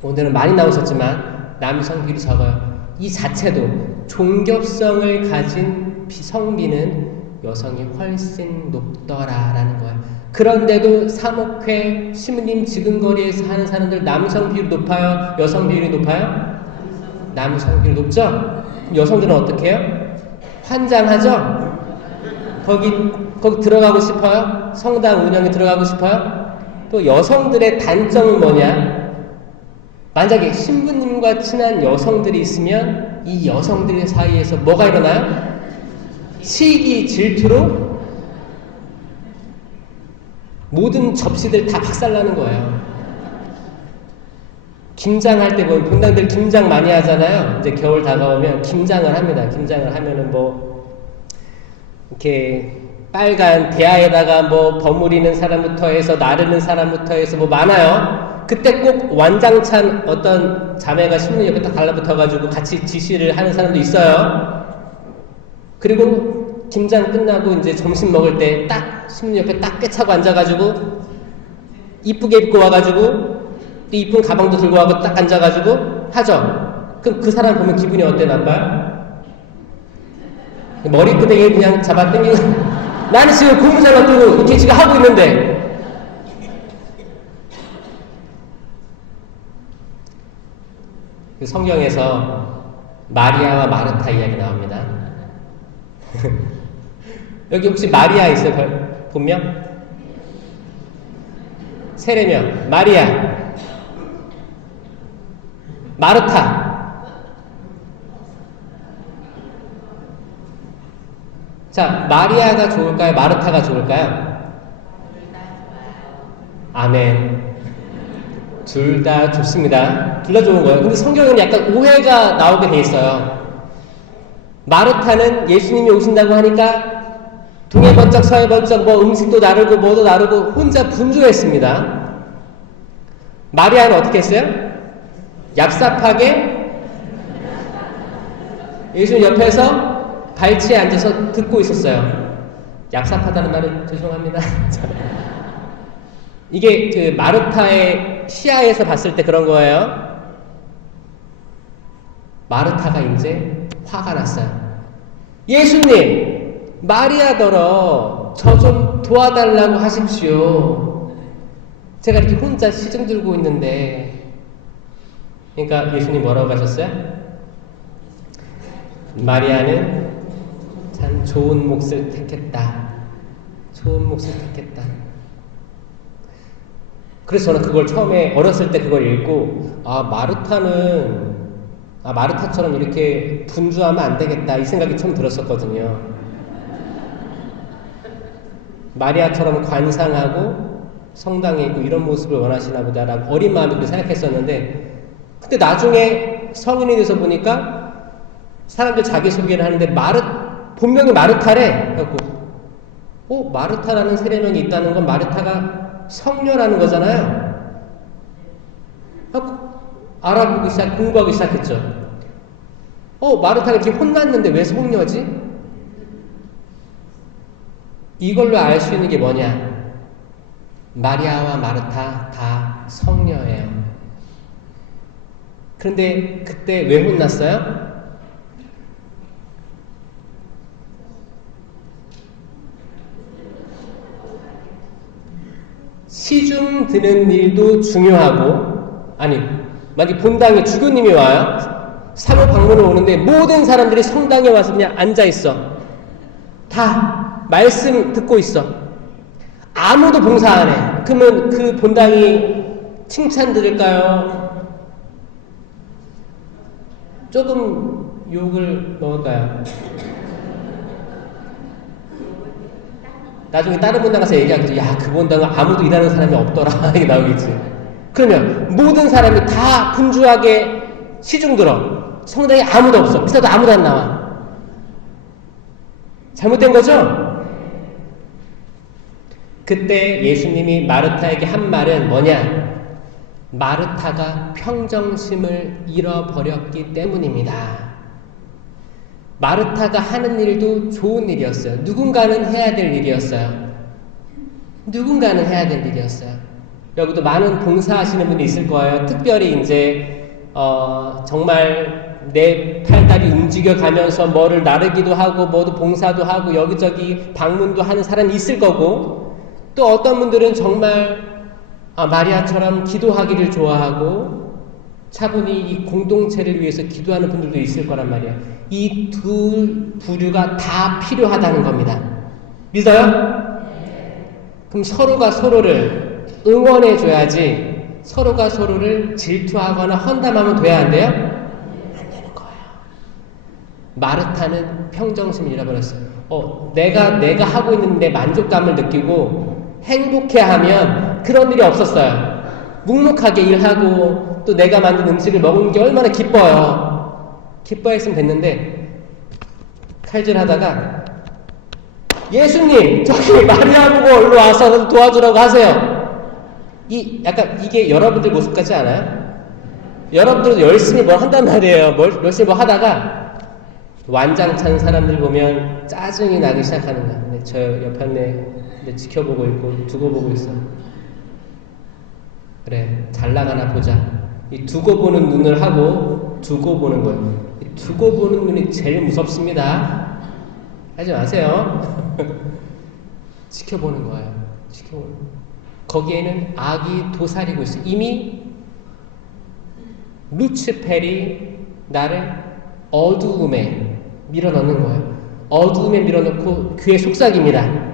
오늘은 많이 나오셨지만 남성 비율이 적어요. 이 자체도 종교성을 가진 성비는 여성이 훨씬 높더라라는 거예요. 그런데도 사목회 신부님 지근거리에서 하는 사람들 남성 비율이 높아요? 여성 비율이 높아요? 남성 비율이 높죠? 여성들은 어떻게 해요? 환장하죠? 거기 들어가고 싶어요? 성당 운영에 들어가고 싶어요? 또 여성들의 단점은 뭐냐? 만약에 신부님과 친한 여성들이 있으면 이 여성들 사이에서 뭐가 일어나요? 시기, 질투로 모든 접시들 다 박살나는 거예요. 김장할 때 보면 본당들 김장 많이 하잖아요. 이제 겨울 다가오면 김장을 합니다. 김장을 하면은 이렇게 빨간 대야에다가 버무리는 사람부터 해서 나르는 사람부터 해서 많아요. 그때 꼭 완장찬 어떤 자매가 신부 옆에 딱 달라붙어가지고 같이 지시를 하는 사람도 있어요. 그리고 김장 끝나고 이제 점심 먹을 때 딱 신부 옆에 딱 꿰차고 앉아가지고 이쁘게 입고 와가지고 또 이쁜 가방도 들고 와고 딱 앉아가지고 하죠. 그럼 그 사람 보면 기분이 어때? 나빠요? 머리끄댕이 그냥 잡아당기고 나는 지금 공부 잘 놔두고 이렇게 지금 하고 있는데. 성경에서 마리아와 마르타 이야기 나옵니다. 여기 혹시 마리아 있어요? 본명? 세례명 마리아, 마르타. 자, 마리아가 좋을까요? 마르타가 좋을까요? 아멘. 둘 다 좋습니다. 둘 다 좋은 거예요. 근데 성경에는 약간 오해가 나오게 돼 있어요. 마르타는 예수님이 오신다고 하니까 동해 번쩍 서해 번쩍 음식도 나르고 뭐도 나르고 혼자 분주했습니다. 마리아는 어떻게 했어요? 얍삽하게 예수님 옆에서 발치에 앉아서 듣고 있었어요. 얍삽하다는 말은 죄송합니다. 이게 그 마르타의 시야에서 봤을 때 그런 거예요. 마르타가 이제 화가 났어요. 예수님, 마리아더러 저 좀 도와달라고 하십시오. 제가 이렇게 혼자 시중 들고 있는데. 그러니까 예수님 뭐라고 하셨어요? 마리아는 참 좋은 몫을 택했다. 좋은 몫을 택했다. 그래서 저는 그걸 처음에 어렸을 때 그걸 읽고 마르타처럼 이렇게 분주하면 안 되겠다 이 생각이 처음 들었었거든요. 마리아처럼 관상하고 성당에 있고 이런 모습을 원하시나 보다라고 어린 마음에 그렇게 생각했었는데, 근데 나중에 성인이 돼서 보니까 사람들 자기소개를 하는데 본명이 마르타래. 그래갖고 마르타라는 세례명이 있다는 건 마르타가 성녀라는 거잖아요. 알아보고 공부하기 시작했죠. 마르타가 이렇게 혼났는데 왜 성녀지? 이걸로 알 수 있는 게 뭐냐? 마리아와 마르타 다 성녀예요. 그런데 그때 왜 혼났어요? 시중 드는 일도 중요하고, 만약에 본당에 주교님이 와요. 사모 방문을 오는데 모든 사람들이 성당에 와서 그냥 앉아있어. 다 말씀 듣고 있어. 아무도 봉사 안 해. 그러면 그 본당이 칭찬 들을까요? 조금 욕을 먹을까요? 나중에 다른 본당 가서 얘기하겠죠. 야, 그 본당은 아무도 일하는 사람이 없더라. 이게 나오겠지. 그러면 모든 사람이 다 분주하게 시중 들어. 성당에 아무도 없어. 기사도 아무도 안 나와. 잘못된 거죠? 그때 예수님이 마르타에게 한 말은 뭐냐? 마르타가 평정심을 잃어버렸기 때문입니다. 마르타가 하는 일도 좋은 일이었어요. 누군가는 해야 될 일이었어요. 누군가는 해야 될 일이었어요. 여기도 많은 봉사하시는 분이 있을 거예요. 특별히 이제 정말 내 팔다리 움직여가면서 뭐를 나르기도 하고 뭐도 봉사도 하고 여기저기 방문도 하는 사람이 있을 거고, 또 어떤 분들은 정말 마리아처럼 기도하기를 좋아하고 차분히 이 공동체를 위해서 기도하는 분들도 있을 거란 말이에요. 이 두 부류가 다 필요하다는 겁니다. 믿어요? 그럼 서로가 서로를 응원해 줘야지, 서로가 서로를 질투하거나 헌담하면 돼야 안 돼요? 안 되는 거예요. 마르타는 평정심을 잃어버렸어요. 내가 하고 있는데 만족감을 느끼고 행복해하면 그런 일이 없었어요. 묵묵하게 일하고 또 내가 만든 음식을 먹는 게 얼마나 기뻐요. 기뻐했으면 됐는데 칼질하다가 예수님 저기 마리아 보고 일로 와서 도와주라고 하세요. 약간 이게 여러분들 모습 같지 않아요? 여러분들도 열심히 뭘 한단 말이에요. 열심히 뭐 하다가 완장찬 사람들 보면 짜증이 나기 시작하는 거야. 근데 저 옆에 지켜보고 있고 두고 보고 있어. 그래, 잘 나가나 보자. 이 두고 보는 눈을 하고 두고 보는 거예요. 이 두고 보는 눈이 제일 무섭습니다. 하지 마세요. 지켜보는 거예요. 지켜보는 거예요. 거기에는 악이 도사리고 있어요. 이미 루치펠이 나를 어두움에 밀어넣는 거예요. 어두움에 밀어넣고 귀에 속삭입니다.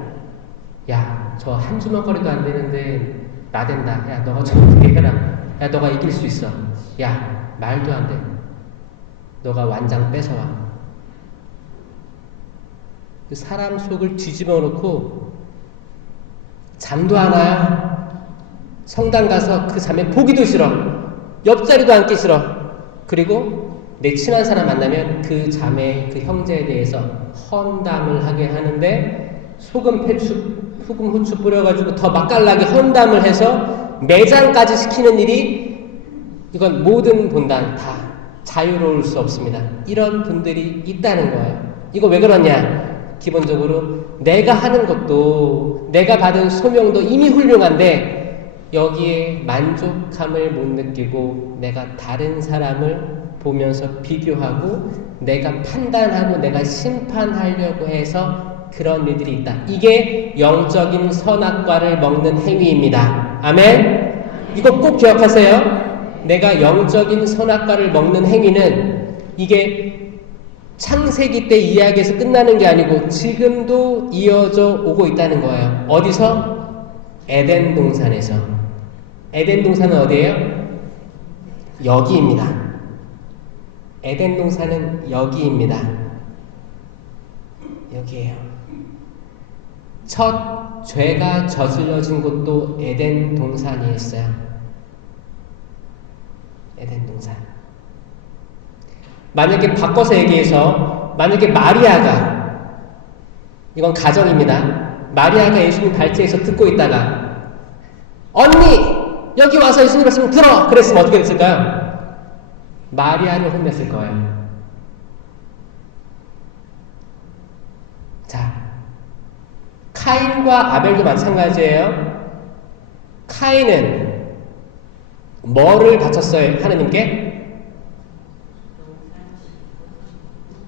야, 저 한 주먹거리도 안 되는데 나댄다. 야, 너가 좀 해라. 야, 너가 이길 수 있어. 야, 말도 안 돼. 너가 완장 뺏어와. 그 사람 속을 뒤집어 놓고 잠도 안 와요. 성당 가서 그 잠에 보기도 싫어. 옆자리도 앉기 싫어. 그리고 내 친한 사람 만나면 그 자매, 그 형제에 대해서 헌담을 하게 하는데 소금, 후추 뿌려가지고 더 맛깔나게 헌담을 해서 매장까지 시키는 일이, 이건 모든 본당 다 자유로울 수 없습니다. 이런 분들이 있다는 거예요. 이거 왜 그러냐? 기본적으로 내가 하는 것도, 내가 받은 소명도 이미 훌륭한데 여기에 만족함을 못 느끼고 내가 다른 사람을 보면서 비교하고 내가 판단하고 내가 심판하려고 해서 그런 일들이 있다. 이게 영적인 선악과를 먹는 행위입니다. 아멘? 이거 꼭 기억하세요. 내가 영적인 선악과를 먹는 행위는 이게 창세기 때 이야기에서 끝나는 게 아니고 지금도 이어져 오고 있다는 거예요. 어디서? 에덴 동산에서. 에덴 동산은 어디예요? 여기입니다. 에덴 동산은 여기입니다. 여기에요. 첫 죄가 저질러진 곳도 에덴 동산이었어요. 에덴 동산. 만약에 바꿔서 얘기해서 만약에 마리아가, 이건 가정입니다. 마리아가 예수님 발제에서 듣고 있다가 언니! 여기 와서 예수님 말씀 들어! 그랬으면 어떻게 됐을까요? 마리아를 혼냈을 거예요. 자, 카인과 아벨도 마찬가지예요. 카인은 뭐를 바쳤어요? 하느님께?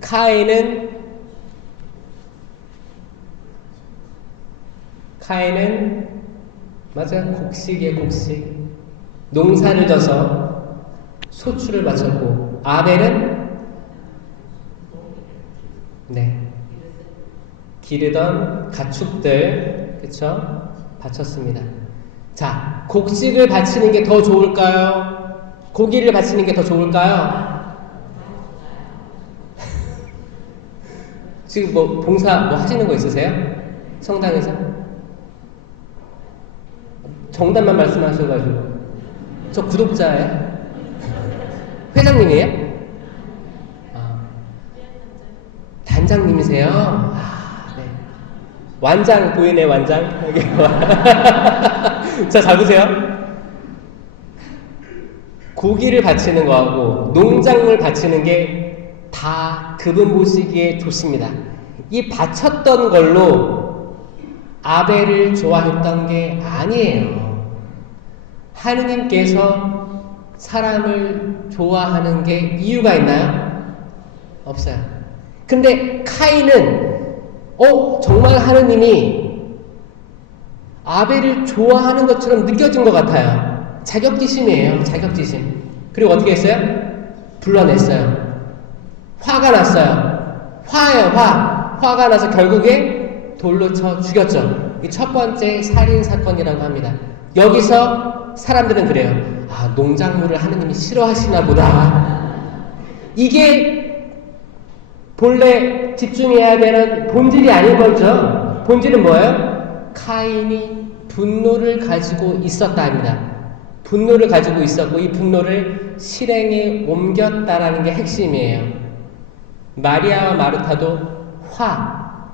카인은 맞아, 곡식이에요. 곡식. 농사를 져서 소출을 바쳤고, 아벨은 기르던 가축들, 그쵸? 바쳤습니다. 자, 곡식을 바치는 게 더 좋을까요? 고기를 바치는 게 더 좋을까요? 지금 뭐 봉사 뭐 하시는 거 있으세요? 성당에서? 정답만 말씀하셔가지고. 저 구독자예요? 회장님이에요? 단장님이세요? 네. 완장 보이네, 완장. 여기. 자, 잘 보세요. 고기를 바치는 거하고 농작물 바치는 게 다 그분 보시기에 좋습니다. 이 바쳤던 걸로 아벨을 좋아했던 게 아니에요. 하느님께서 사람을 좋아하는 게 이유가 있나요? 없어요. 근데 카인은 정말 하느님이 아벨을 좋아하는 것처럼 느껴진 것 같아요. 자격지심이에요. 자격지심. 그리고 어떻게 했어요? 불러냈어요. 화가 났어요. 화예요. 화가 나서 결국에 돌로 쳐 죽였죠. 이 첫 번째 살인사건이라고 합니다. 여기서 사람들은 그래요. 농작물을 하느님이 싫어하시나 보다. 이게 본래 집중해야 되는 본질이 아닌 거죠. 본질은 뭐예요? 카인이 분노를 가지고 있었다입니다. 분노를 가지고 있었고 이 분노를 실행에 옮겼다라는 게 핵심이에요. 마리아와 마르타도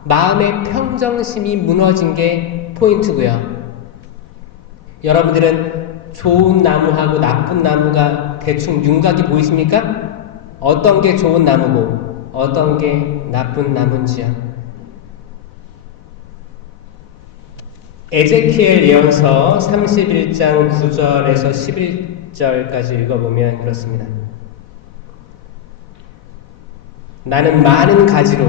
마음의 평정심이 무너진 게 포인트고요. 여러분들은 좋은 나무하고 나쁜 나무가 대충 윤곽이 보이십니까? 어떤 게 좋은 나무고 어떤 게 나쁜 나무인지요. 에제키엘 예언서 31장 9절에서 11절까지 읽어보면 그렇습니다. 나는 많은 가지로,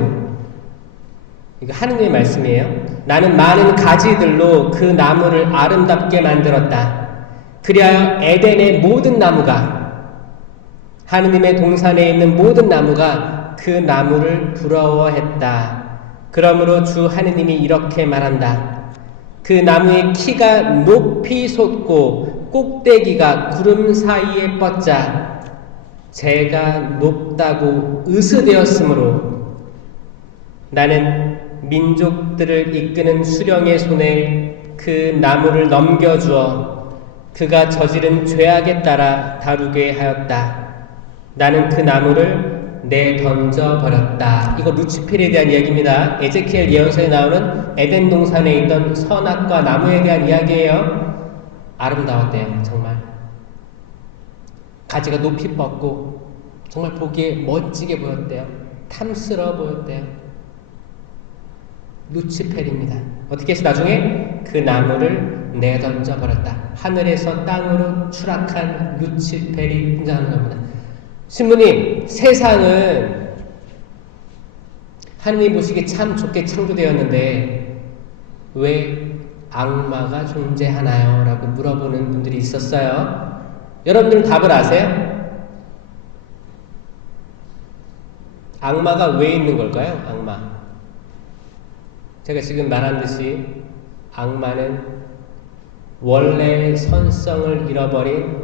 이거 하느님의 말씀이에요. 나는 많은 가지들로 그 나무를 아름답게 만들었다. 그리하여 에덴의 모든 나무가, 하느님의 동산에 있는 모든 나무가 그 나무를 부러워했다. 그러므로 주 하느님이 이렇게 말한다. 그 나무의 키가 높이 솟고 꼭대기가 구름 사이에 뻗자 제가 높다고 으스되었으므로 나는 민족들을 이끄는 수령의 손에 그 나무를 넘겨주어 그가 저지른 죄악에 따라 다루게 하였다. 나는 그 나무를 내던져버렸다. 이거 루치펠에 대한 이야기입니다. 에제키엘 예언서에 나오는 에덴 동산에 있던 선악과 나무에 대한 이야기예요. 아름다웠대요. 정말 가지가 높이 뻗고 정말 보기에 멋지게 보였대요. 탐스러워 보였대요. 루치펠입니다. 어떻게 해서 나중에 그 나무를 내던져 버렸다. 하늘에서 땅으로 추락한 루치펠이 등장하는 겁니다. 신부님, 세상은 하느님 보시기에 참 좋게 창조되었는데 왜 악마가 존재하나요? 라고 물어보는 분들이 있었어요. 여러분들은 답을 아세요? 악마가 왜 있는 걸까요? 악마. 제가 지금 말한 듯이 악마는 원래 선성을 잃어버린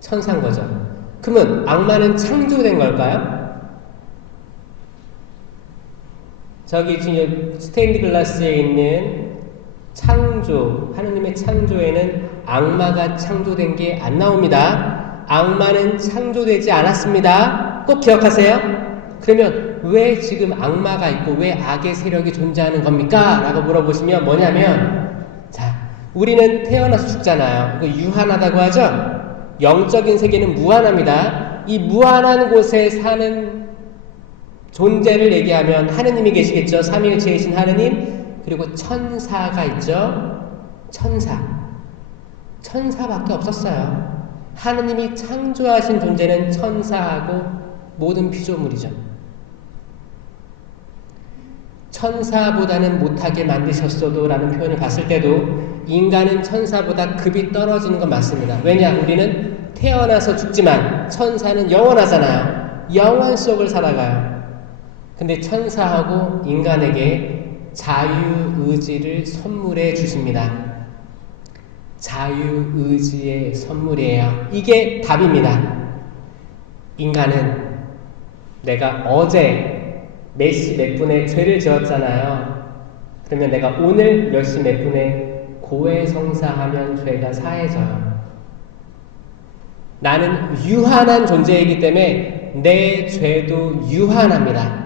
천사인 거죠. 그러면 악마는 창조된 걸까요? 저기 지금 스테인드 글라스에 있는 창조, 하느님의 창조에는 악마가 창조된 게 안 나옵니다. 악마는 창조되지 않았습니다. 꼭 기억하세요. 그러면 왜 지금 악마가 있고 왜 악의 세력이 존재하는 겁니까? 라고 물어보시면 뭐냐면, 자, 우리는 태어나서 죽잖아요. 이거 유한하다고 하죠? 영적인 세계는 무한합니다. 이 무한한 곳에 사는 존재를 얘기하면 하느님이 계시겠죠. 삼위일체이신 하느님, 그리고 천사가 있죠. 천사밖에 없었어요. 하느님이 창조하신 존재는 천사하고 모든 피조물이죠. 천사보다는 못하게 만드셨어도 라는 표현을 봤을 때도 인간은 천사보다 급이 떨어지는 건 맞습니다. 왜냐? 우리는 태어나서 죽지만 천사는 영원하잖아요. 영원 속을 살아가요. 근데 천사하고 인간에게 자유의지를 선물해 주십니다. 자유의지의 선물이에요. 이게 답입니다. 인간은 내가 어제 몇 시 몇 분에 죄를 지었잖아요. 그러면 내가 오늘 몇 시 몇 분에 고해성사하면 죄가 사해져요. 나는 유한한 존재이기 때문에 내 죄도 유한합니다.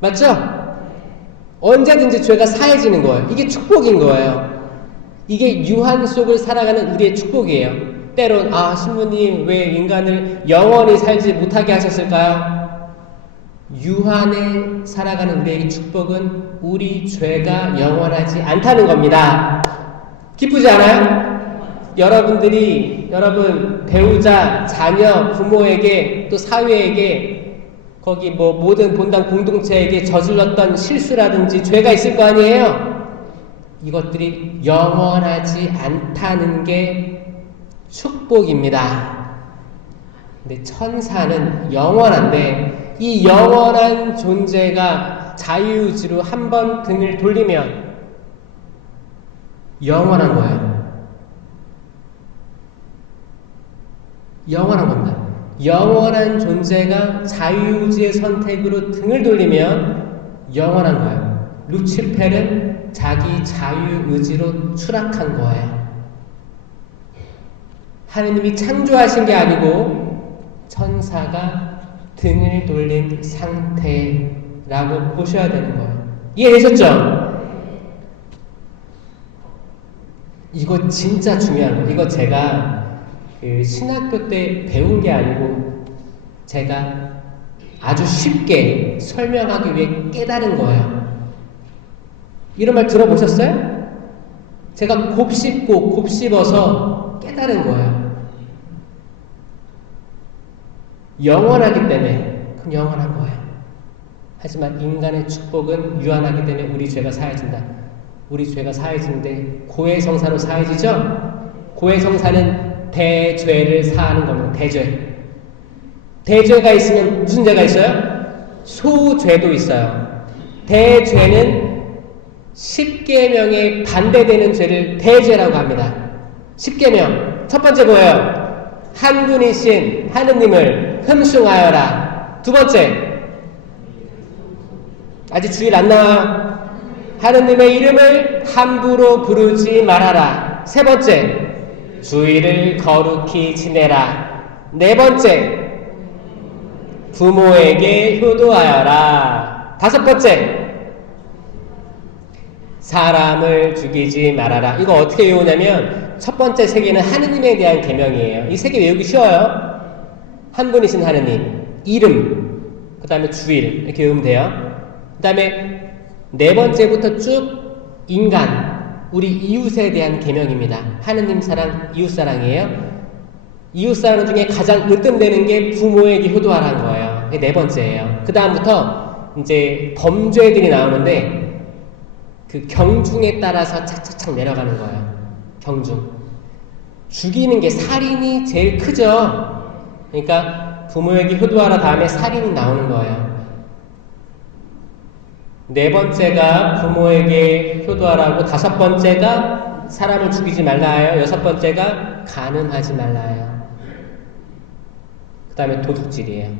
맞죠? 언제든지 죄가 사해지는 거예요. 이게 축복인 거예요. 이게 유한 속을 살아가는 우리의 축복이에요. 때론 신부님 왜 인간을 영원히 살지 못하게 하셨을까요? 유한에 살아가는 우리에게 축복은 우리 죄가 영원하지 않다는 겁니다. 기쁘지 않아요? 여러분 배우자, 자녀, 부모에게 또 사회에게 거기 모든 본당 공동체에게 저질렀던 실수라든지 죄가 있을 거 아니에요? 이것들이 영원하지 않다는 게 축복입니다. 근데 천사는 영원한데 이 영원한 존재가 자유의지로 한 번 등을 돌리면 영원한 거예요. 영원한 겁니다. 영원한 존재가 자유의지의 선택으로 등을 돌리면 영원한 거예요. 루치펠은 자기 자유의지로 추락한 거예요. 하느님이 창조하신 게 아니고 천사가 등을 돌린 상태라고 보셔야 되는 거예요. 이해되셨죠? 이거 진짜 중요한 거예요. 이거 제가 신학교 때 배운 게 아니고 제가 아주 쉽게 설명하기 위해 깨달은 거예요. 이런 말 들어보셨어요? 제가 곱씹고 곱씹어서 깨달은 거예요. 영원하기 때문에 그럼 영원한 거예요. 하지만 인간의 축복은 유한하기 때문에 우리 죄가 사해진다. 우리 죄가 사해지는데 고해성사로 사해지죠? 고해성사는 대죄를 사하는 겁니다. 대죄가 있으면 무슨 죄가 있어요? 소죄도 있어요. 대죄는 10계명에 반대되는 죄를 대죄라고 합니다. 10계명 첫 번째 뭐예요? 한 분이신 하느님을 흠숭하여라. 두 번째, 아직 주일 안 나와요. 하느님의 이름을 함부로 부르지 말아라. 세 번째, 주일을 거룩히 지내라. 네 번째, 부모에게 효도하여라. 다섯 번째, 사람을 죽이지 말아라. 이거 어떻게 외우냐면 첫 번째 세 개는 하느님에 대한 계명이에요. 이 세 개 외우기 쉬워요. 한 분이신 하느님, 이름, 그 다음에 주일 이렇게 외우면 돼요. 그 다음에 네 번째부터 쭉 인간, 우리 이웃에 대한 계명입니다. 하느님 사랑, 이웃 사랑이에요. 이웃 사랑 중에 가장 으뜸되는 게 부모에게 효도하라는 거예요. 그게 네 번째예요. 그 다음부터 이제 범죄들이 나오는데 그 경중에 따라서 착착착 내려가는 거예요. 경중. 죽이는 게 살인이 제일 크죠. 그러니까 부모에게 효도하라 다음에 살인이 나오는 거예요. 네 번째가 부모에게 효도하라고, 다섯 번째가 사람을 죽이지 말라예요. 여섯 번째가 간음하지 말라예요. 그 다음에 도둑질이에요.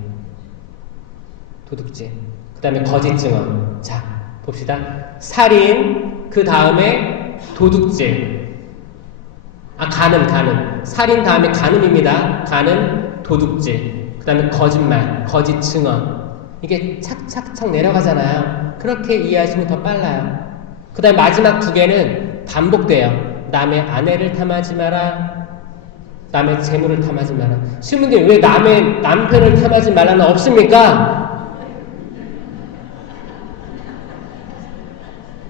도둑질. 그 다음에 거짓 증언. 자, 봅시다. 살인, 그 다음에 도둑질. 간음. 살인 다음에 간음입니다. 간음, 도둑질. 그 다음에 거짓말, 거짓 증언. 이게 착착착 내려가잖아요. 그렇게 이해하시면 더 빨라요. 그 다음에 마지막 두 개는 반복돼요. 남의 아내를 탐하지 마라. 남의 재물을 탐하지 마라. 신부님, 왜 남의 남편을 탐하지 말라는 없습니까?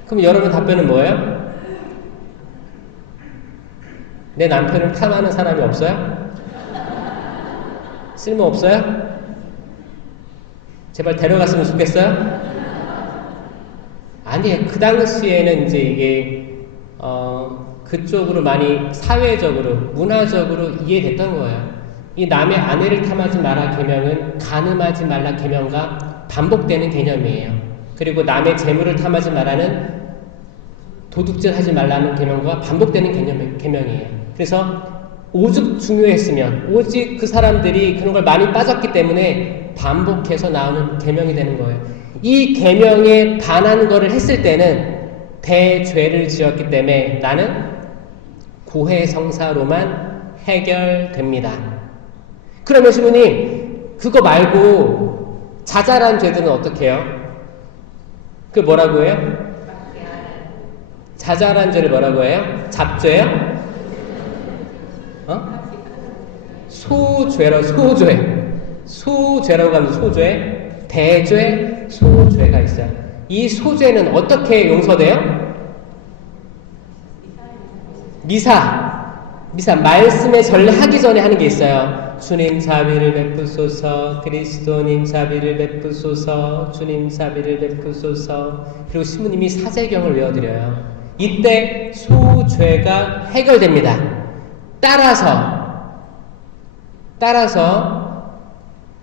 그럼 여러분 답변은 뭐예요? 내 남편을 탐하는 사람이 없어요? 쓸모 없어요? 제발 데려갔으면 좋겠어요? 아니에요. 그 당시에는 이제 이게 그쪽으로 많이 사회적으로, 문화적으로 이해됐던 거예요. 이 남의 아내를 탐하지 마라 계명은 간음하지 말라 계명과 반복되는 개념이에요. 그리고 남의 재물을 탐하지 마라는 도둑질하지 말라는 계명과 반복되는 계명이에요. 그래서 오직 중요했으면, 오직 그 사람들이 그런 걸 많이 빠졌기 때문에 반복해서 나오는 계명이 되는 거예요. 이 계명에 반한 거를 했을 때는 대죄를 지었기 때문에 나는 고해성사로만 해결됩니다. 그러면 신부님, 그거 말고 자잘한 죄들은 어떻게 해요? 그 뭐라고 해요? 자잘한 죄를 뭐라고 해요? 잡죄요? 소죄라고, 소죄라고 하면 소죄, 대죄, 소죄가 있어요. 이 소죄는 어떻게 용서돼요? 미사, 말씀의 전례하기 전에 하는 게 있어요. 주님 자비를 베푸소서, 그리스도님 자비를 베푸소서, 주님 자비를 베푸소서. 그리고 신부님이 사제경을 외워드려요. 이때 소죄가 해결됩니다. 따라서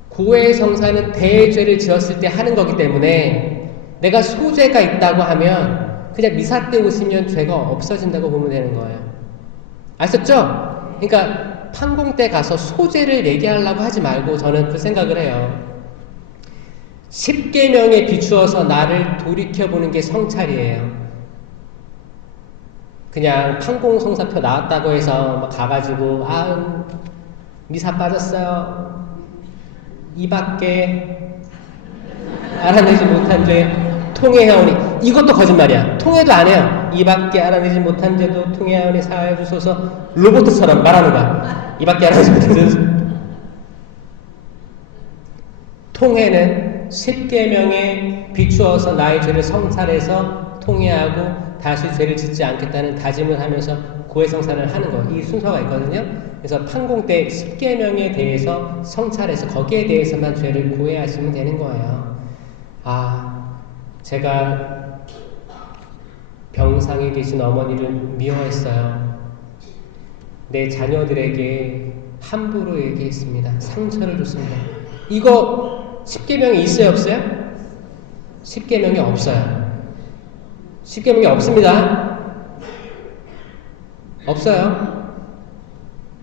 고해성사는 대죄를 지었을 때 하는 거기 때문에 내가 소죄가 있다고 하면 그냥 미사 때 오시면 죄가 없어진다고 보면 되는 거예요. 아셨죠? 그러니까 판공 때 가서 소죄를 얘기하려고 하지 말고 저는 그 생각을 해요. 10계명에 비추어서 나를 돌이켜보는 게 성찰이에요. 그냥 판공성사표 나왔다고 해서 막 가가지고 미사 빠졌어요. 이밖에 알아내지 못한 죄 통회하오니, 이것도 거짓말이야. 통회도 안 해요. 이밖에 알아내지 못한 죄도 통회하오니 사하여 주소서. 로봇처럼 말하는 거야. 이밖에 알아내지 못한 죄도. 통회는 10계명에 비추어서 나의 죄를 성찰해서 통회하고 다시 죄를 짓지 않겠다는 다짐을 하면서 고해성사를 하는 거. 이 순서가 있거든요. 그래서 판공 때 10계명에 대해서 성찰해서 거기에 대해서만 죄를 고해하시면 되는 거예요. 제가 병상에 계신 어머니를 미워했어요. 내 자녀들에게 함부로 얘기했습니다. 상처를 줬습니다. 이거 10계명에 있어요, 없어요? 10계명에 없어요. 10계명에 없습니다. 없어요.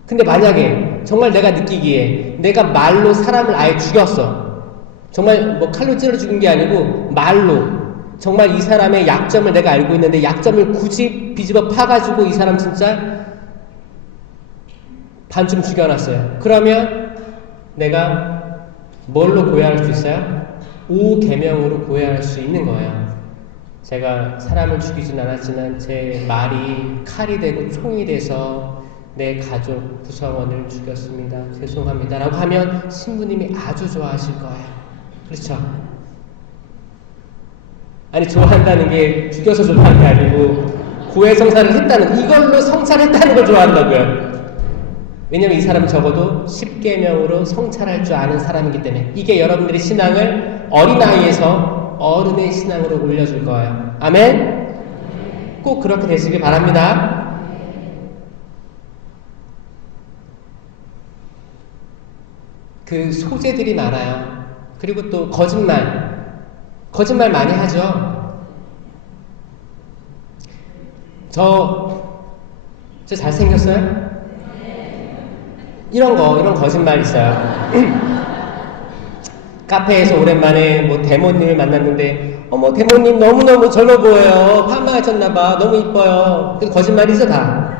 근데 만약에 정말 내가 느끼기에 내가 말로 사람을 아예 죽였어. 정말 뭐 칼로 찔러 죽인 게 아니고 말로 정말 이 사람의 약점을 내가 알고 있는데 약점을 굳이 뒤집어 파가지고 이 사람 진짜 반쯤 죽여놨어요. 그러면 내가 뭘로 고해할 수 있어요? 5계명으로 고해할 수 있는 거예요. 제가 사람을 죽이진 않았지만 제 말이 칼이 되고 총이 돼서 내 가족 구성원을 죽였습니다. 죄송합니다. 라고 하면 신부님이 아주 좋아하실 거예요. 그렇죠? 아니, 좋아한다는 게 죽여서 좋아하는 게 아니고 고해성사를 했다는, 이걸로 성찰했다는 걸 좋아한다고요. 왜냐면 이 사람은 적어도 10계명으로 성찰할 줄 아는 사람이기 때문에. 이게 여러분들의 신앙을 어린아이에서 어른의 신앙으로 올려줄 거예요. 아멘? 꼭 그렇게 되시길 바랍니다. 그 소재들이 많아요. 그리고 또 거짓말 많이 하죠. 저 잘생겼어요? 이런 거짓말 있어요. 카페에서 오랜만에 뭐 대모님을 만났는데, 어머, 대모님 너무너무 젊어 보여요. 파마하셨나봐. 너무 이뻐요. 그 거짓말이죠, 다.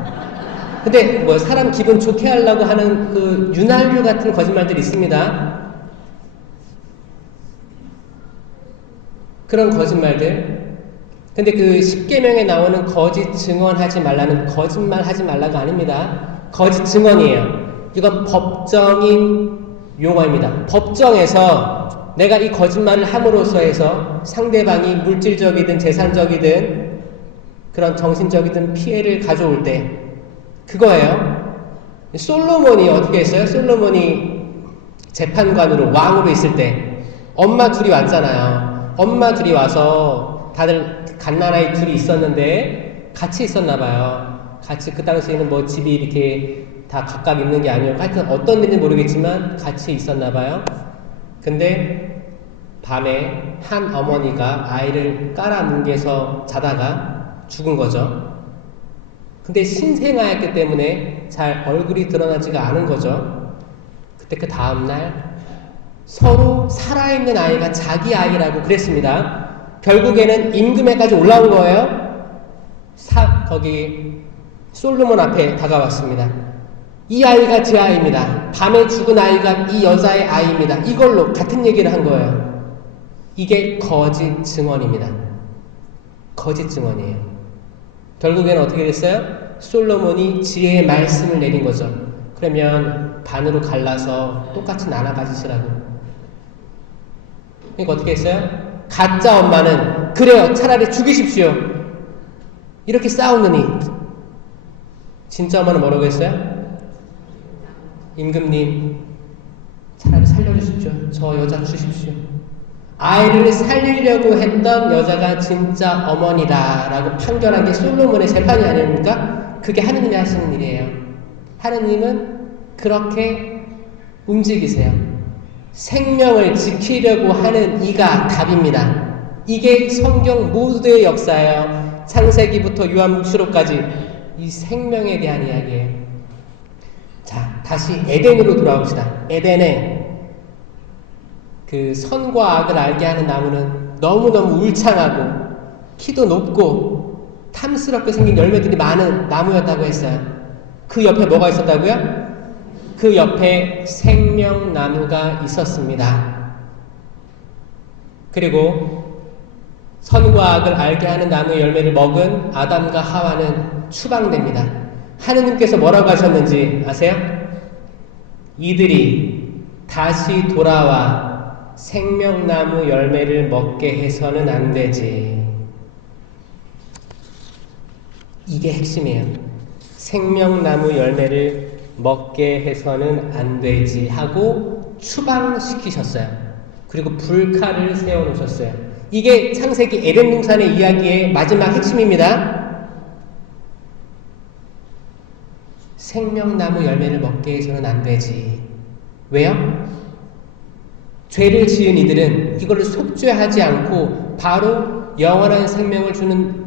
근데 뭐 사람 기분 좋게 하려고 하는 그 윤활유 같은 거짓말들이 있습니다. 그런 거짓말들. 근데 그 10계명에 나오는 거짓 증언하지 말라는 거짓말 하지 말라가 아닙니다. 거짓 증언이에요. 이건 법정인 용어입니다. 법정에서 내가 이 거짓말을 함으로써 해서 상대방이 물질적이든 재산적이든 그런 정신적이든 피해를 가져올 때, 그거예요. 솔로몬이 어떻게 했어요? 솔로몬이 재판관으로 왕으로 있을 때 엄마 둘이 왔잖아요. 엄마 둘이 와서 다들 갓난아이 둘이 있었는데 같이 있었나 봐요. 같이 그 당시에는 뭐 집이 이렇게 다 각각 있는 게 아니었고 하여튼 어떤 일인지 모르겠지만 같이 있었나 봐요. 근데 밤에 한 어머니가 아이를 깔아뭉개서 자다가 죽은 거죠. 근데 신생아였기 때문에 잘 얼굴이 드러나지가 않은 거죠. 그때 그 다음날 서로 살아있는 아이가 자기 아이라고 그랬습니다. 결국에는 임금에까지 올라온 거예요. 거기 솔로몬 앞에 다가왔습니다. 이 아이가 제 아이입니다. 밤에 죽은 아이가 이 여자의 아이입니다. 이걸로 같은 얘기를 한 거예요. 이게 거짓 증언입니다. 거짓 증언이에요. 결국에는 어떻게 됐어요? 솔로몬이 지혜의 말씀을 내린 거죠. 그러면 반으로 갈라서 똑같이 나눠 가지시라고. 그러니까 어떻게 했어요? 가짜 엄마는 그래요, 차라리 죽이십시오. 이렇게 싸우느니 진짜 엄마는 뭐라고 했어요? 임금님, 차라리 살려주십시오. 저 여자 주십시오. 아이를 살리려고 했던 여자가 진짜 어머니다 라고 판결한 게 솔로몬의 재판이 아닙니까? 그게 하느님이 하시는 일이에요. 하느님은 그렇게 움직이세요. 생명을 지키려고 하는 이가 답입니다. 이게 성경 모두의 역사예요. 창세기부터 요한묵시록까지 이 생명에 대한 이야기예요. 자, 다시 에덴으로 돌아옵시다. 에덴에 그 선과 악을 알게 하는 나무는 너무너무 울창하고 키도 높고 탐스럽게 생긴 열매들이 많은 나무였다고 했어요. 그 옆에 뭐가 있었다고요? 그 옆에 생명나무가 있었습니다. 그리고 선과 악을 알게 하는 나무의 열매를 먹은 아담과 하와는 추방됩니다. 하느님께서 뭐라고 하셨는지 아세요? 이들이 다시 돌아와 생명나무 열매를 먹게 해서는 안 되지. 이게 핵심이에요. 생명나무 열매를 먹게 해서는 안 되지 하고 추방시키셨어요. 그리고 불칼을 세워놓으셨어요. 이게 창세기 에덴 동산의 이야기의 마지막 핵심입니다. 생명나무 열매를 먹게 해서는 안 되지. 왜요? 죄를 지은 이들은 이걸 속죄하지 않고 바로 영원한 생명을 주는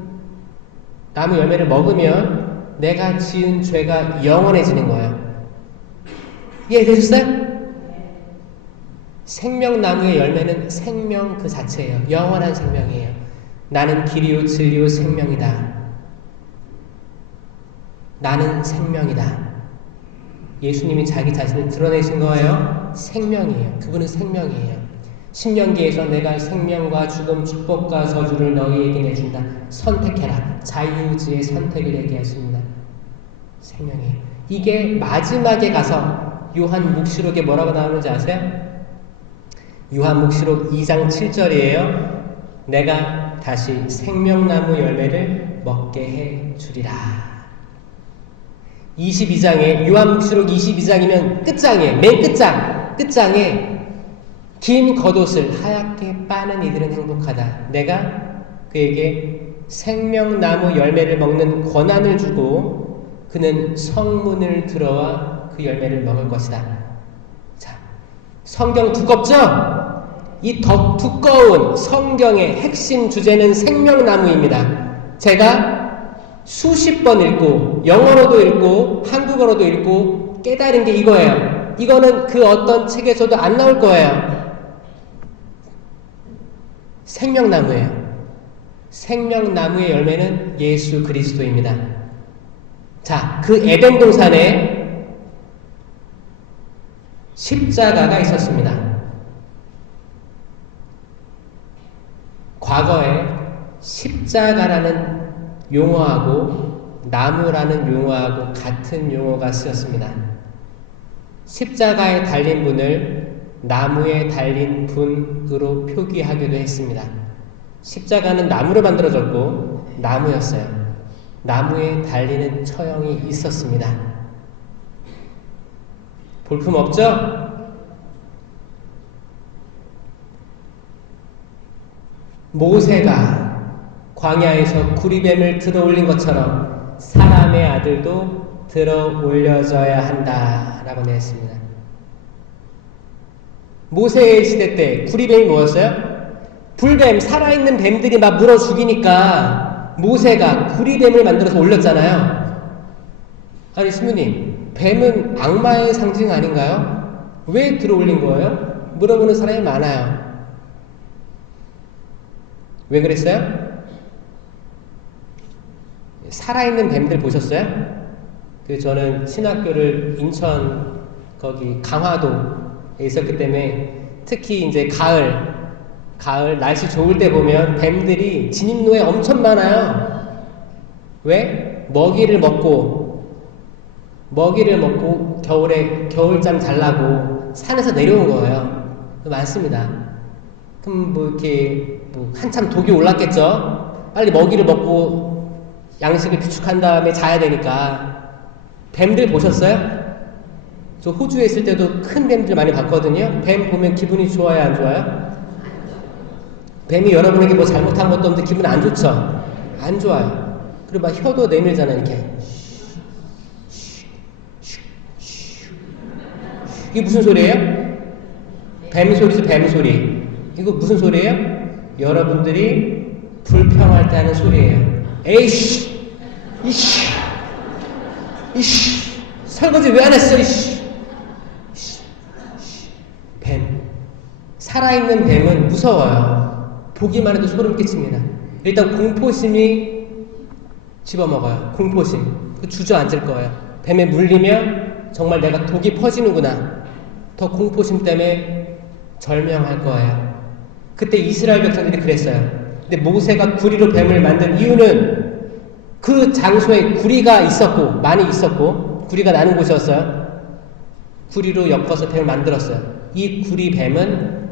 나무 열매를 먹으면 내가 지은 죄가 영원해지는 거예요. 이해되셨어요? 생명나무의 열매는 생명 그 자체예요. 영원한 생명이에요. 나는 길이요 진리요 생명이다. 나는 생명이다. 예수님이 자기 자신을 드러내신 거예요. 생명이에요. 그분은 생명이에요. 신명기에서 내가 생명과 죽음, 축복과 저주를 너희에게 내준다. 선택해라. 자유의지의 선택을 얘기하십니다. 생명이에요. 이게 마지막에 가서 요한묵시록에 뭐라고 나오는지 아세요? 요한묵시록 2장 7절이에요. 내가 다시 생명나무 열매를 먹게 해 주리라. 22장에 요한복음록 22장이면 끝장이에요. 맨 끝장에 긴 겉옷을 하얗게 빠는 이들은 행복하다. 내가 그에게 생명나무 열매를 먹는 권한을 주고 그는 성문을 들어와 그 열매를 먹을 것이다. 자, 성경 두껍죠? 이 더 두꺼운 성경의 핵심 주제는 생명나무입니다. 제가 수십 번 읽고 영어로도 읽고 한국어로도 읽고 깨달은 게 이거예요. 이거는 그 어떤 책에서도 안 나올 거예요. 생명나무예요. 생명나무의 열매는 예수 그리스도입니다. 자, 그 에덴 동산에 십자가가 있었습니다. 과거에 십자가라는 용어하고 나무라는 용어하고 같은 용어가 쓰였습니다. 십자가에 달린 분을 나무에 달린 분으로 표기하기도 했습니다. 십자가는 나무로 만들어졌고 나무였어요. 나무에 달리는 처형이 있었습니다. 볼품 없죠? 모세가 광야에서 구리뱀을 들어 올린 것처럼 사람의 아들도 들어 올려져야 한다라고 냈습니다. 모세의 시대 때 구리뱀이 뭐였어요? 불뱀, 살아있는 뱀들이 막 물어 죽이니까 모세가 구리뱀을 만들어서 올렸잖아요. 아니 스님님, 뱀은 악마의 상징 아닌가요? 왜 들어 올린 거예요? 물어보는 사람이 많아요. 왜 그랬어요? 살아있는 뱀들 보셨어요? 저는 신학교를 인천 거기 강화도에 있었기 때문에 특히 이제 가을 날씨 좋을 때 보면 뱀들이 진입로에 엄청 많아요. 왜? 먹이를 먹고 겨울에 겨울잠 자려고 산에서 내려온 거예요. 많습니다. 그럼 이렇게 한참 독이 올랐겠죠? 빨리 먹이를 먹고 양식을 비축한 다음에 자야 되니까. 뱀들 보셨어요? 저 호주에 있을 때도 큰 뱀들 많이 봤거든요. 뱀 보면 기분이 좋아요, 안 좋아요? 뱀이 여러분에게 뭐 잘못한 것도 없는데 기분 안 좋죠? 안 좋아요. 그리고 막 혀도 내밀잖아요, 이렇게. 이게 무슨 소리예요? 뱀 소리죠, 뱀 소리. 이거 무슨 소리예요? 여러분들이 불평할 때 하는 소리예요. 에이씨! 이씨! 설거지 왜 안 했어, 이씨! 뱀. 살아있는 뱀은 무서워요. 보기만 해도 소름 끼칩니다. 일단 공포심이 집어먹어요. 공포심. 주저앉을 거예요. 뱀에 물리면 정말 내가 독이 퍼지는구나. 더 공포심 때문에 절명할 거예요. 그때 이스라엘 백성들이 그랬어요. 근데 모세가 구리로 뱀을 만든 이유는 그 장소에 구리가 있었고 많이 있었고 구리가 나는 곳이었어요. 구리로 엮어서 뱀을 만들었어요. 이 구리 뱀은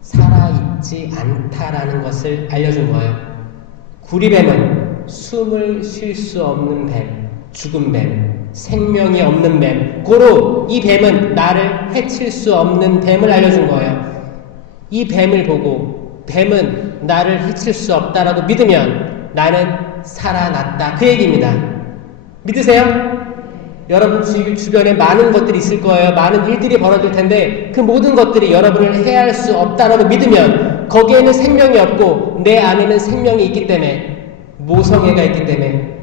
살아있지 않다라는 것을 알려준 거예요. 구리 뱀은 숨을 쉴 수 없는 뱀, 죽은 뱀, 생명이 없는 뱀. 고로 이 뱀은 나를 해칠 수 없는 뱀을 알려준 거예요. 이 뱀을 보고 뱀은 나를 해칠 수 없다라고 믿으면 나는 살아났다. 그 얘기입니다. 믿으세요? 여러분 주변에 많은 것들이 있을 거예요. 많은 일들이 벌어질 텐데 그 모든 것들이 여러분을 해할 수 없다라고 믿으면 거기에는 생명이 없고 내 안에는 생명이 있기 때문에 모성애가 있기 때문에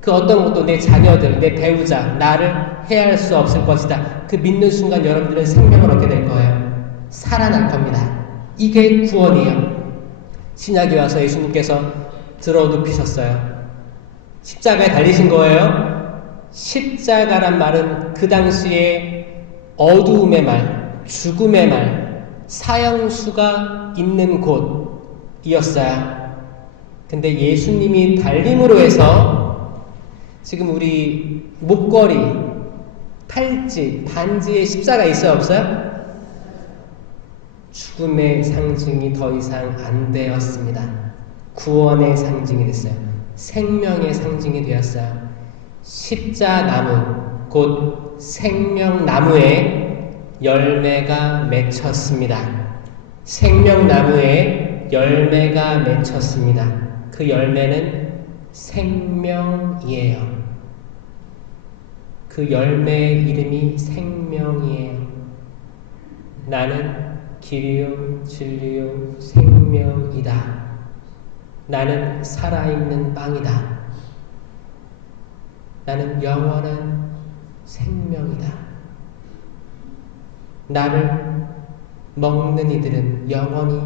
그 어떤 것도 내 자녀들, 내 배우자, 나를 해할 수 없을 것이다. 그 믿는 순간 여러분들은 생명을 얻게 될 거예요. 살아날 겁니다. 이게 구원이에요. 신약에 와서 예수님께서 들어 눕히셨어요. 십자가에 달리신 거예요. 십자가란 말은 그 당시에 어두움의 말, 죽음의 말, 사형수가 있는 곳이었어요. 근데 예수님이 달림으로 해서 지금 우리 목걸이, 팔찌, 반지에 십자가 있어요, 없어요? 죽음의 상징이 더 이상 안 되었습니다. 구원의 상징이 됐어요. 생명의 상징이 되었어요. 십자나무, 곧 생명나무에 열매가 맺혔습니다. 생명나무에 열매가 맺혔습니다. 그 열매는 생명이에요. 그 열매의 이름이 생명이에요. 나는 길이요 진리요 생명이다. 나는 살아있는 빵이다. 나는 영원한 생명이다. 나를 먹는 이들은 영원히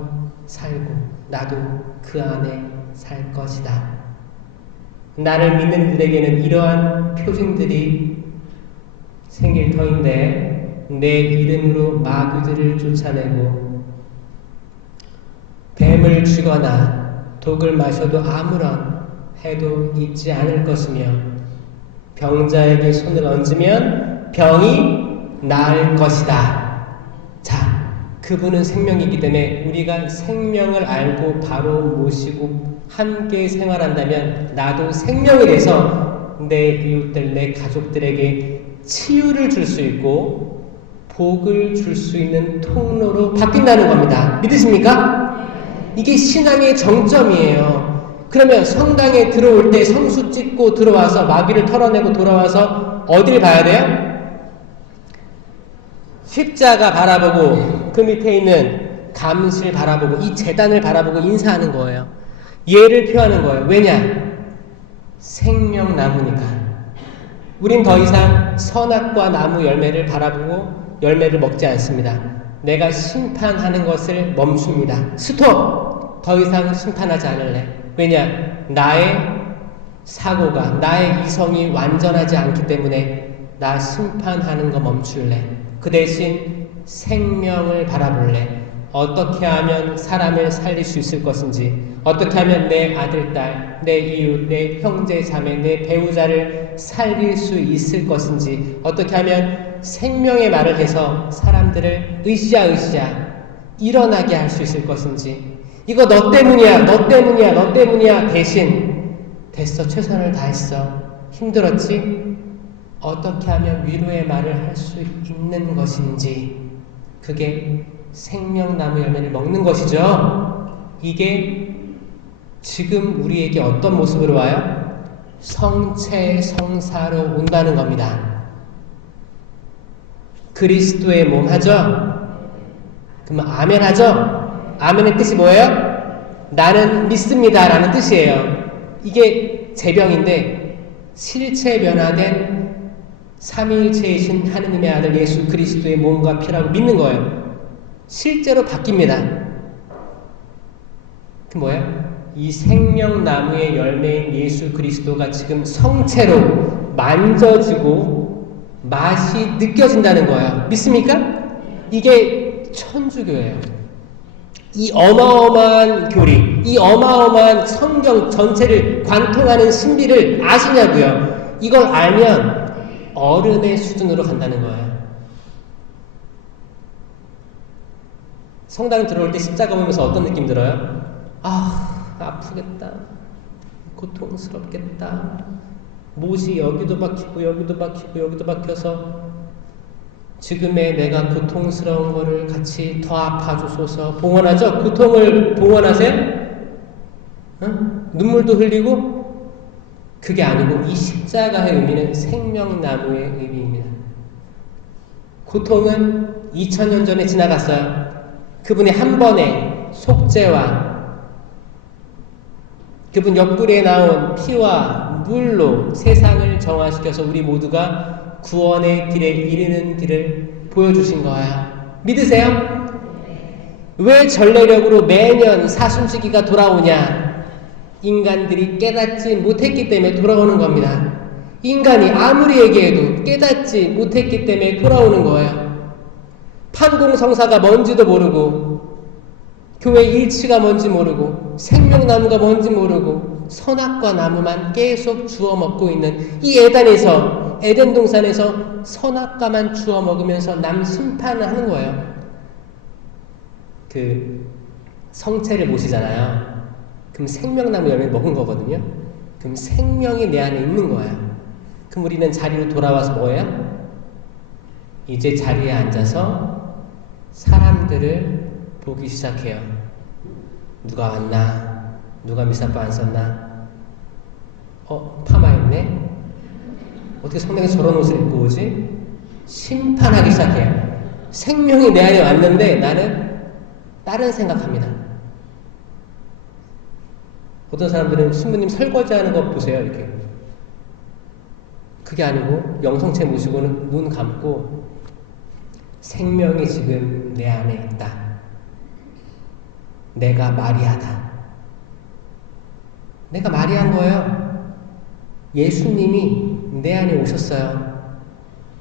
살고 나도 그 안에 살 것이다. 나를 믿는 이들에게는 이러한 표징들이 생길 터인데 내 이름으로 마귀들을 쫓아내고 뱀을 쥐거나 독을 마셔도 아무런 해도 있지 않을 것이며 병자에게 손을 얹으면 병이 나을 것이다. 자, 그분은 생명이기 때문에 우리가 생명을 알고 바로 모시고 함께 생활한다면 나도 생명이 돼서 내 이웃들, 내 가족들에게 치유를 줄 수 있고 복을 줄 수 있는 통로로 바뀐다는 겁니다. 믿으십니까? 이게 신앙의 정점이에요. 그러면 성당에 들어올 때 성수 찍고 들어와서 마귀를 털어내고 돌아와서 어딜 봐야 돼요? 십자가 바라보고 그 밑에 있는 감실 바라보고 이 제단을 바라보고 인사하는 거예요. 예를 표하는 거예요. 왜냐? 생명나무니까. 우린 더 이상 선악과 나무 열매를 바라보고 열매를 먹지 않습니다. 내가 심판하는 것을 멈춥니다. 스톱! 더 이상 심판하지 않을래. 왜냐? 나의 사고가, 나의 이성이 완전하지 않기 때문에 나 심판하는 거 멈출래. 그 대신 생명을 바라볼래. 어떻게 하면 사람을 살릴 수 있을 것인지, 어떻게 하면 내 아들, 딸, 내 이웃, 내 형제, 자매, 내 배우자를 살릴 수 있을 것인지, 어떻게 하면 생명의 말을 해서 사람들을 으쌰 일어나게 할 수 있을 것인지, 이거 너 때문이야, 너 때문이야, 너 때문이야 대신 됐어, 최선을 다했어, 힘들었지? 어떻게 하면 위로의 말을 할 수 있는 것인지, 그게 생명나무 열매를 먹는 것이죠. 이게 지금 우리에게 어떤 모습으로 와요? 성체 성사로 온다는 겁니다. 그리스도의 몸 하죠? 그러면 아멘 하죠? 아멘의 뜻이 뭐예요? 나는 믿습니다 라는 뜻이에요. 이게 제병인데 실체 변화된 삼위일체이신 하느님의 아들 예수 그리스도의 몸과 피라고 믿는 거예요. 실제로 바뀝니다. 그 뭐예요? 이 생명나무의 열매인 예수 그리스도가 지금 성체로 만져지고 맛이 느껴진다는 거예요. 믿습니까? 이게 천주교예요. 이 어마어마한 교리, 이 어마어마한 성경 전체를 관통하는 신비를 아시냐고요? 이걸 알면 어른의 수준으로 간다는 거예요. 성당 들어올 때 십자가 보면서 어떤 느낌 들어요? 아, 아프겠다. 고통스럽겠다. 못이 여기도 박히고 여기도 박히고 여기도 박혀서 지금의 내가 고통스러운 거를 같이 더 아파주소서. 봉헌하죠? 고통을 봉헌하세요? 눈물도 흘리고? 그게 아니고 이 십자가의 의미는 생명나무의 의미입니다. 고통은 2000년 전에 지나갔어요. 그분이 한 번의 속죄와 그분 옆구리에 나온 피와 물로 세상을 정화시켜서 우리 모두가 구원의 길에 이르는 길을 보여주신 거예요. 믿으세요? 왜 전례력으로 매년 사순절기가 돌아오냐? 인간들이 깨닫지 못했기 때문에 돌아오는 겁니다. 인간이 아무리 얘기해도 깨닫지 못했기 때문에 돌아오는 거예요. 판공성사가 뭔지도 모르고 교회 일치가 뭔지 모르고 생명나무가 뭔지 모르고 선악과 나무만 계속 주워 먹고 있는 이 에덴에서, 에덴 동산에서 선악과만 주워 먹으면서 남 심판을 하는 거예요. 그 성체를 모시잖아요. 그럼 생명나무 열매 먹은 거거든요. 그럼 생명이 내 안에 있는 거예요. 그럼 우리는 자리로 돌아와서 뭐예요? 이제 자리에 앉아서 사람들을 보기 시작해요. 누가 왔나? 누가 미사빠 안 썼나? 파마했네? 어떻게 성당에 저런 옷을 입고 오지? 심판하기 시작해요. 생명이 내 안에 왔는데 나는 다른 생각합니다. 어떤 사람들은 신부님 설거지하는 거 보세요. 이렇게. 그게 아니고 영성체 모시고는 눈 감고 생명이 지금 내 안에 있다. 내가 마리아다. 내가 마리아인 거예요. 예수님이 내 안에 오셨어요.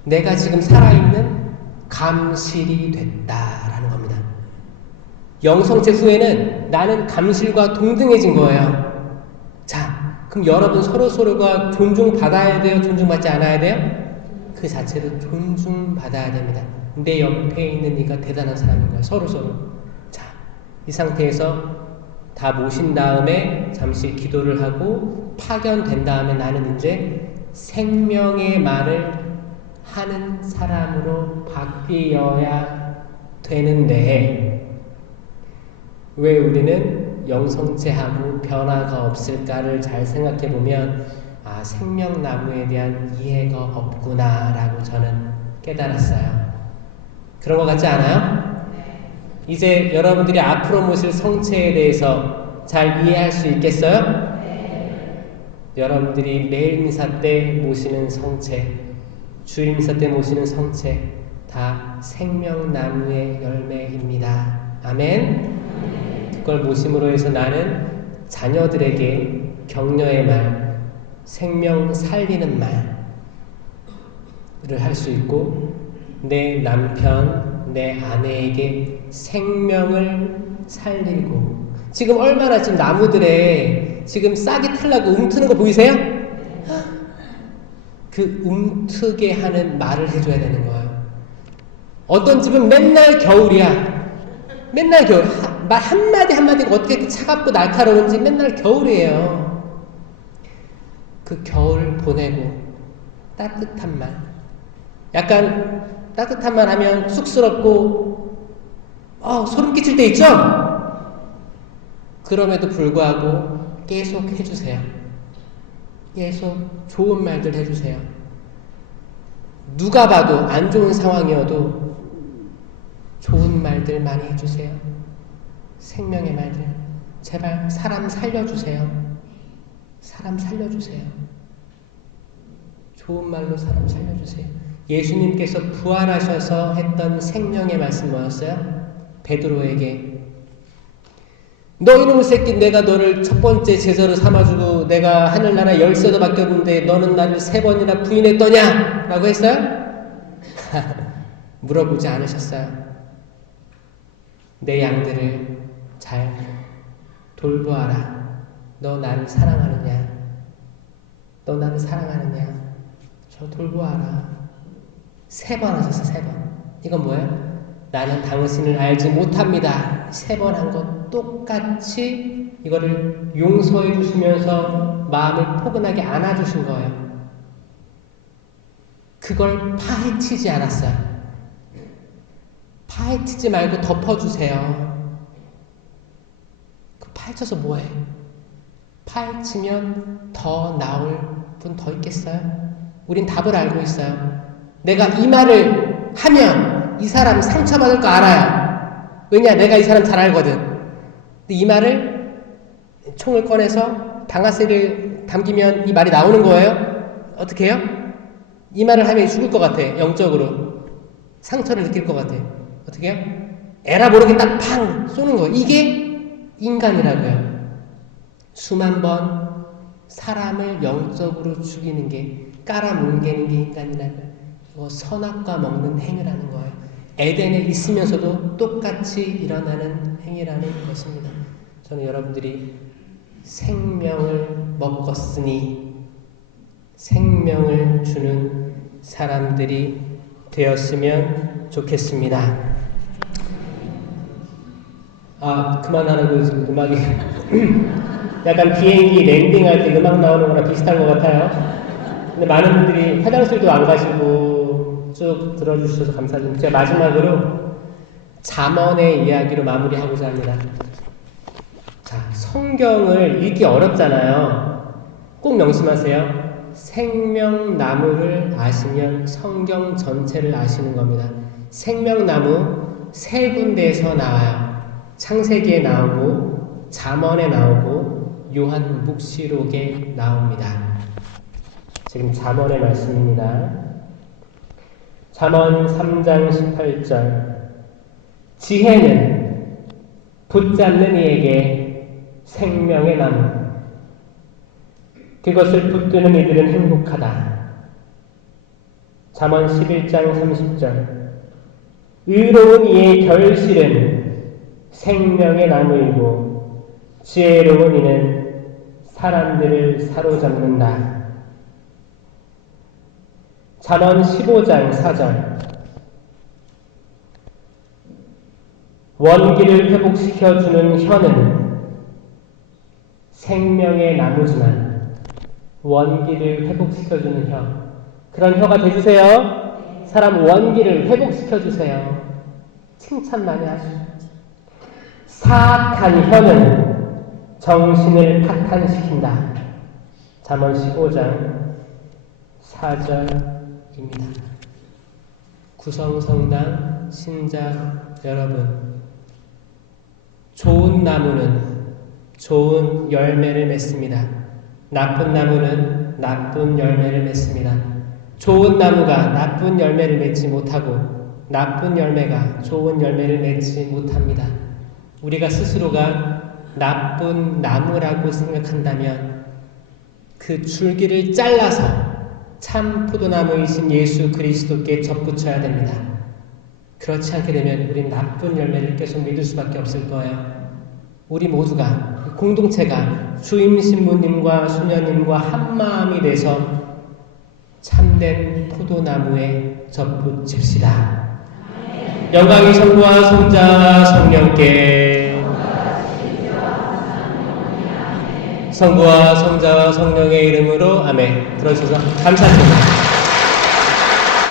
내가 지금 살아있는 감실이 됐다라는 겁니다. 영성체 후에는 나는 감실과 동등해진 거예요. 자, 그럼 여러분 서로가 존중받아야 돼요? 존중받지 않아야 돼요? 그 자체로 존중받아야 됩니다. 내 옆에 있는 이가 대단한 사람인 거예요. 서로. 자, 이 상태에서 다 모신 다음에 잠시 기도를 하고 파견된 다음에 나는 이제 생명의 말을 하는 사람으로 바뀌어야 되는데 왜 우리는 영성체하고 변화가 없을까를 잘 생각해 보면 생명나무에 대한 이해가 없구나라고 저는 깨달았어요. 그런 것 같지 않아요? 이제 여러분들이 앞으로 모실 성체에 대해서 잘 이해할 수 있겠어요? 여러분들이 매일 미사 때 모시는 성체, 주일 미사 때 모시는 성체 다 생명나무의 열매입니다. 아멘. 그걸 모심으로 해서 나는 자녀들에게 격려의 말, 생명 살리는 말을 할 수 있고 내 남편, 내 아내에게 생명을 살리고 지금 얼마나 지금 나무들에 지금 싹이 틀라고 움트는 거 보이세요? 그 움트게 하는 말을 해줘야 되는 거예요. 어떤 집은 맨날 겨울이야. 맨날 겨울. 말 한마디가 어떻게 이렇게 차갑고 날카로운지 맨날 겨울이에요. 그 겨울 보내고 따뜻한 말. 약간 따뜻한 말 하면 쑥스럽고 소름 끼칠 때 있죠? 그럼에도 불구하고 계속 해주세요. 계속 좋은 말들 해주세요. 누가 봐도 안 좋은 상황이어도 좋은 말들 많이 해주세요. 생명의 말들. 제발 사람 살려주세요. 사람 살려주세요. 좋은 말로 사람 살려주세요. 예수님께서 부활하셔서 했던 생명의 말씀 뭐였어요? 베드로에게 너 이놈의 새끼 내가 너를 첫 번째 제자로 삼아주고 내가 하늘나라 열쇠도 맡겼는데 너는 나를 3번이나 부인했더냐? 라고 했어요? 물어보지 않으셨어요. 내 양들을 잘 돌보아라. 너 나를 사랑하느냐? 너 나를 사랑하느냐? 저 돌보아라. 3번 하셨어. 3번. 이건 뭐예요? 나는 당신을 알지 못합니다. 3번 한 것 똑같이 이거를 용서해 주시면서 마음을 포근하게 안아주신 거예요. 그걸 파헤치지 않았어요. 파헤치지 말고 덮어주세요. 그 파헤쳐서 뭐해? 파헤치면 더 나올 분 더 있겠어요? 우린 답을 알고 있어요. 내가 이 말을 하면 이 사람 상처받을 거 알아요. 왜냐? 내가 이 사람 잘 알거든. 근데 이 말을 총을 꺼내서 방아쇠를 당기면 이 말이 나오는 거예요? 어떻게 해요? 이 말을 하면 죽을 것 같아. 영적으로. 상처를 느낄 것 같아. 어떻게 해요? 에라 모르게 딱 팡 쏘는 거예요. 이게 인간이라고요. 수만 번 사람을 영적으로 죽이는 게 깔아뭉개는 게 인간이라고요. 이거 선악과 먹는 행위라는 거예요. 에덴에 있으면서도 똑같이 일어나는 행위라는 것입니다. 저는 여러분들이 생명을 먹었으니 생명을 주는 사람들이 되었으면 좋겠습니다. 아, 그만하라고 지금 음악이. 약간 비행기 랜딩할 때 음악 나오는 거랑 비슷한 것 같아요. 근데 많은 분들이 화장실도 안 가시고 쭉 들어주셔서 감사드립니다. 제가 마지막으로 잠언의 이야기로 마무리하고자 합니다. 자, 성경을 읽기 어렵잖아요. 꼭 명심하세요. 생명나무를 아시면 성경 전체를 아시는 겁니다. 생명나무 세 군데에서 나와요. 창세기에 나오고 잠언에 나오고 요한 묵시록에 나옵니다. 지금 잠언의 말씀입니다. 잠언 3장 18절 지혜는 붙잡는 이에게 생명의 나무 그것을 붙드는 이들은 행복하다. 잠언 11장 30절 의로운 이의 결실은 생명의 나무이고 지혜로운 이는 사람들을 사로잡는다. 잠언 15장 4절 원기를 회복시켜주는 혀는 생명의 나무지만 원기를 회복시켜주는 혀 그런 혀가 되주세요. 사람 원기를 회복시켜주세요. 칭찬 많이 하시고 사악한 혀는 정신을 파탄시킨다. 잠언 15장 4절입니다. 구성성당 신자 여러분, 좋은 나무는 좋은 열매를 맺습니다. 나쁜 나무는 나쁜 열매를 맺습니다. 좋은 나무가 나쁜 열매를 맺지 못하고 나쁜 열매가 좋은 열매를 맺지 못합니다. 우리가 스스로가 나쁜 나무라고 생각한다면 그 줄기를 잘라서 참 포도나무이신 예수 그리스도께 접붙여야 됩니다. 그렇지 않게 되면 우리는 나쁜 열매를 계속 믿을 수밖에 없을 거예요. 우리 모두가 공동체가 주임 신부님과 수녀님과 한마음이 돼서 참된 포도나무에 접붙입시다. 영광이 성부와 성자와 성령께 성부와 성자와 성령의 이름으로 아멘. 들어주셔서 감사드립니다.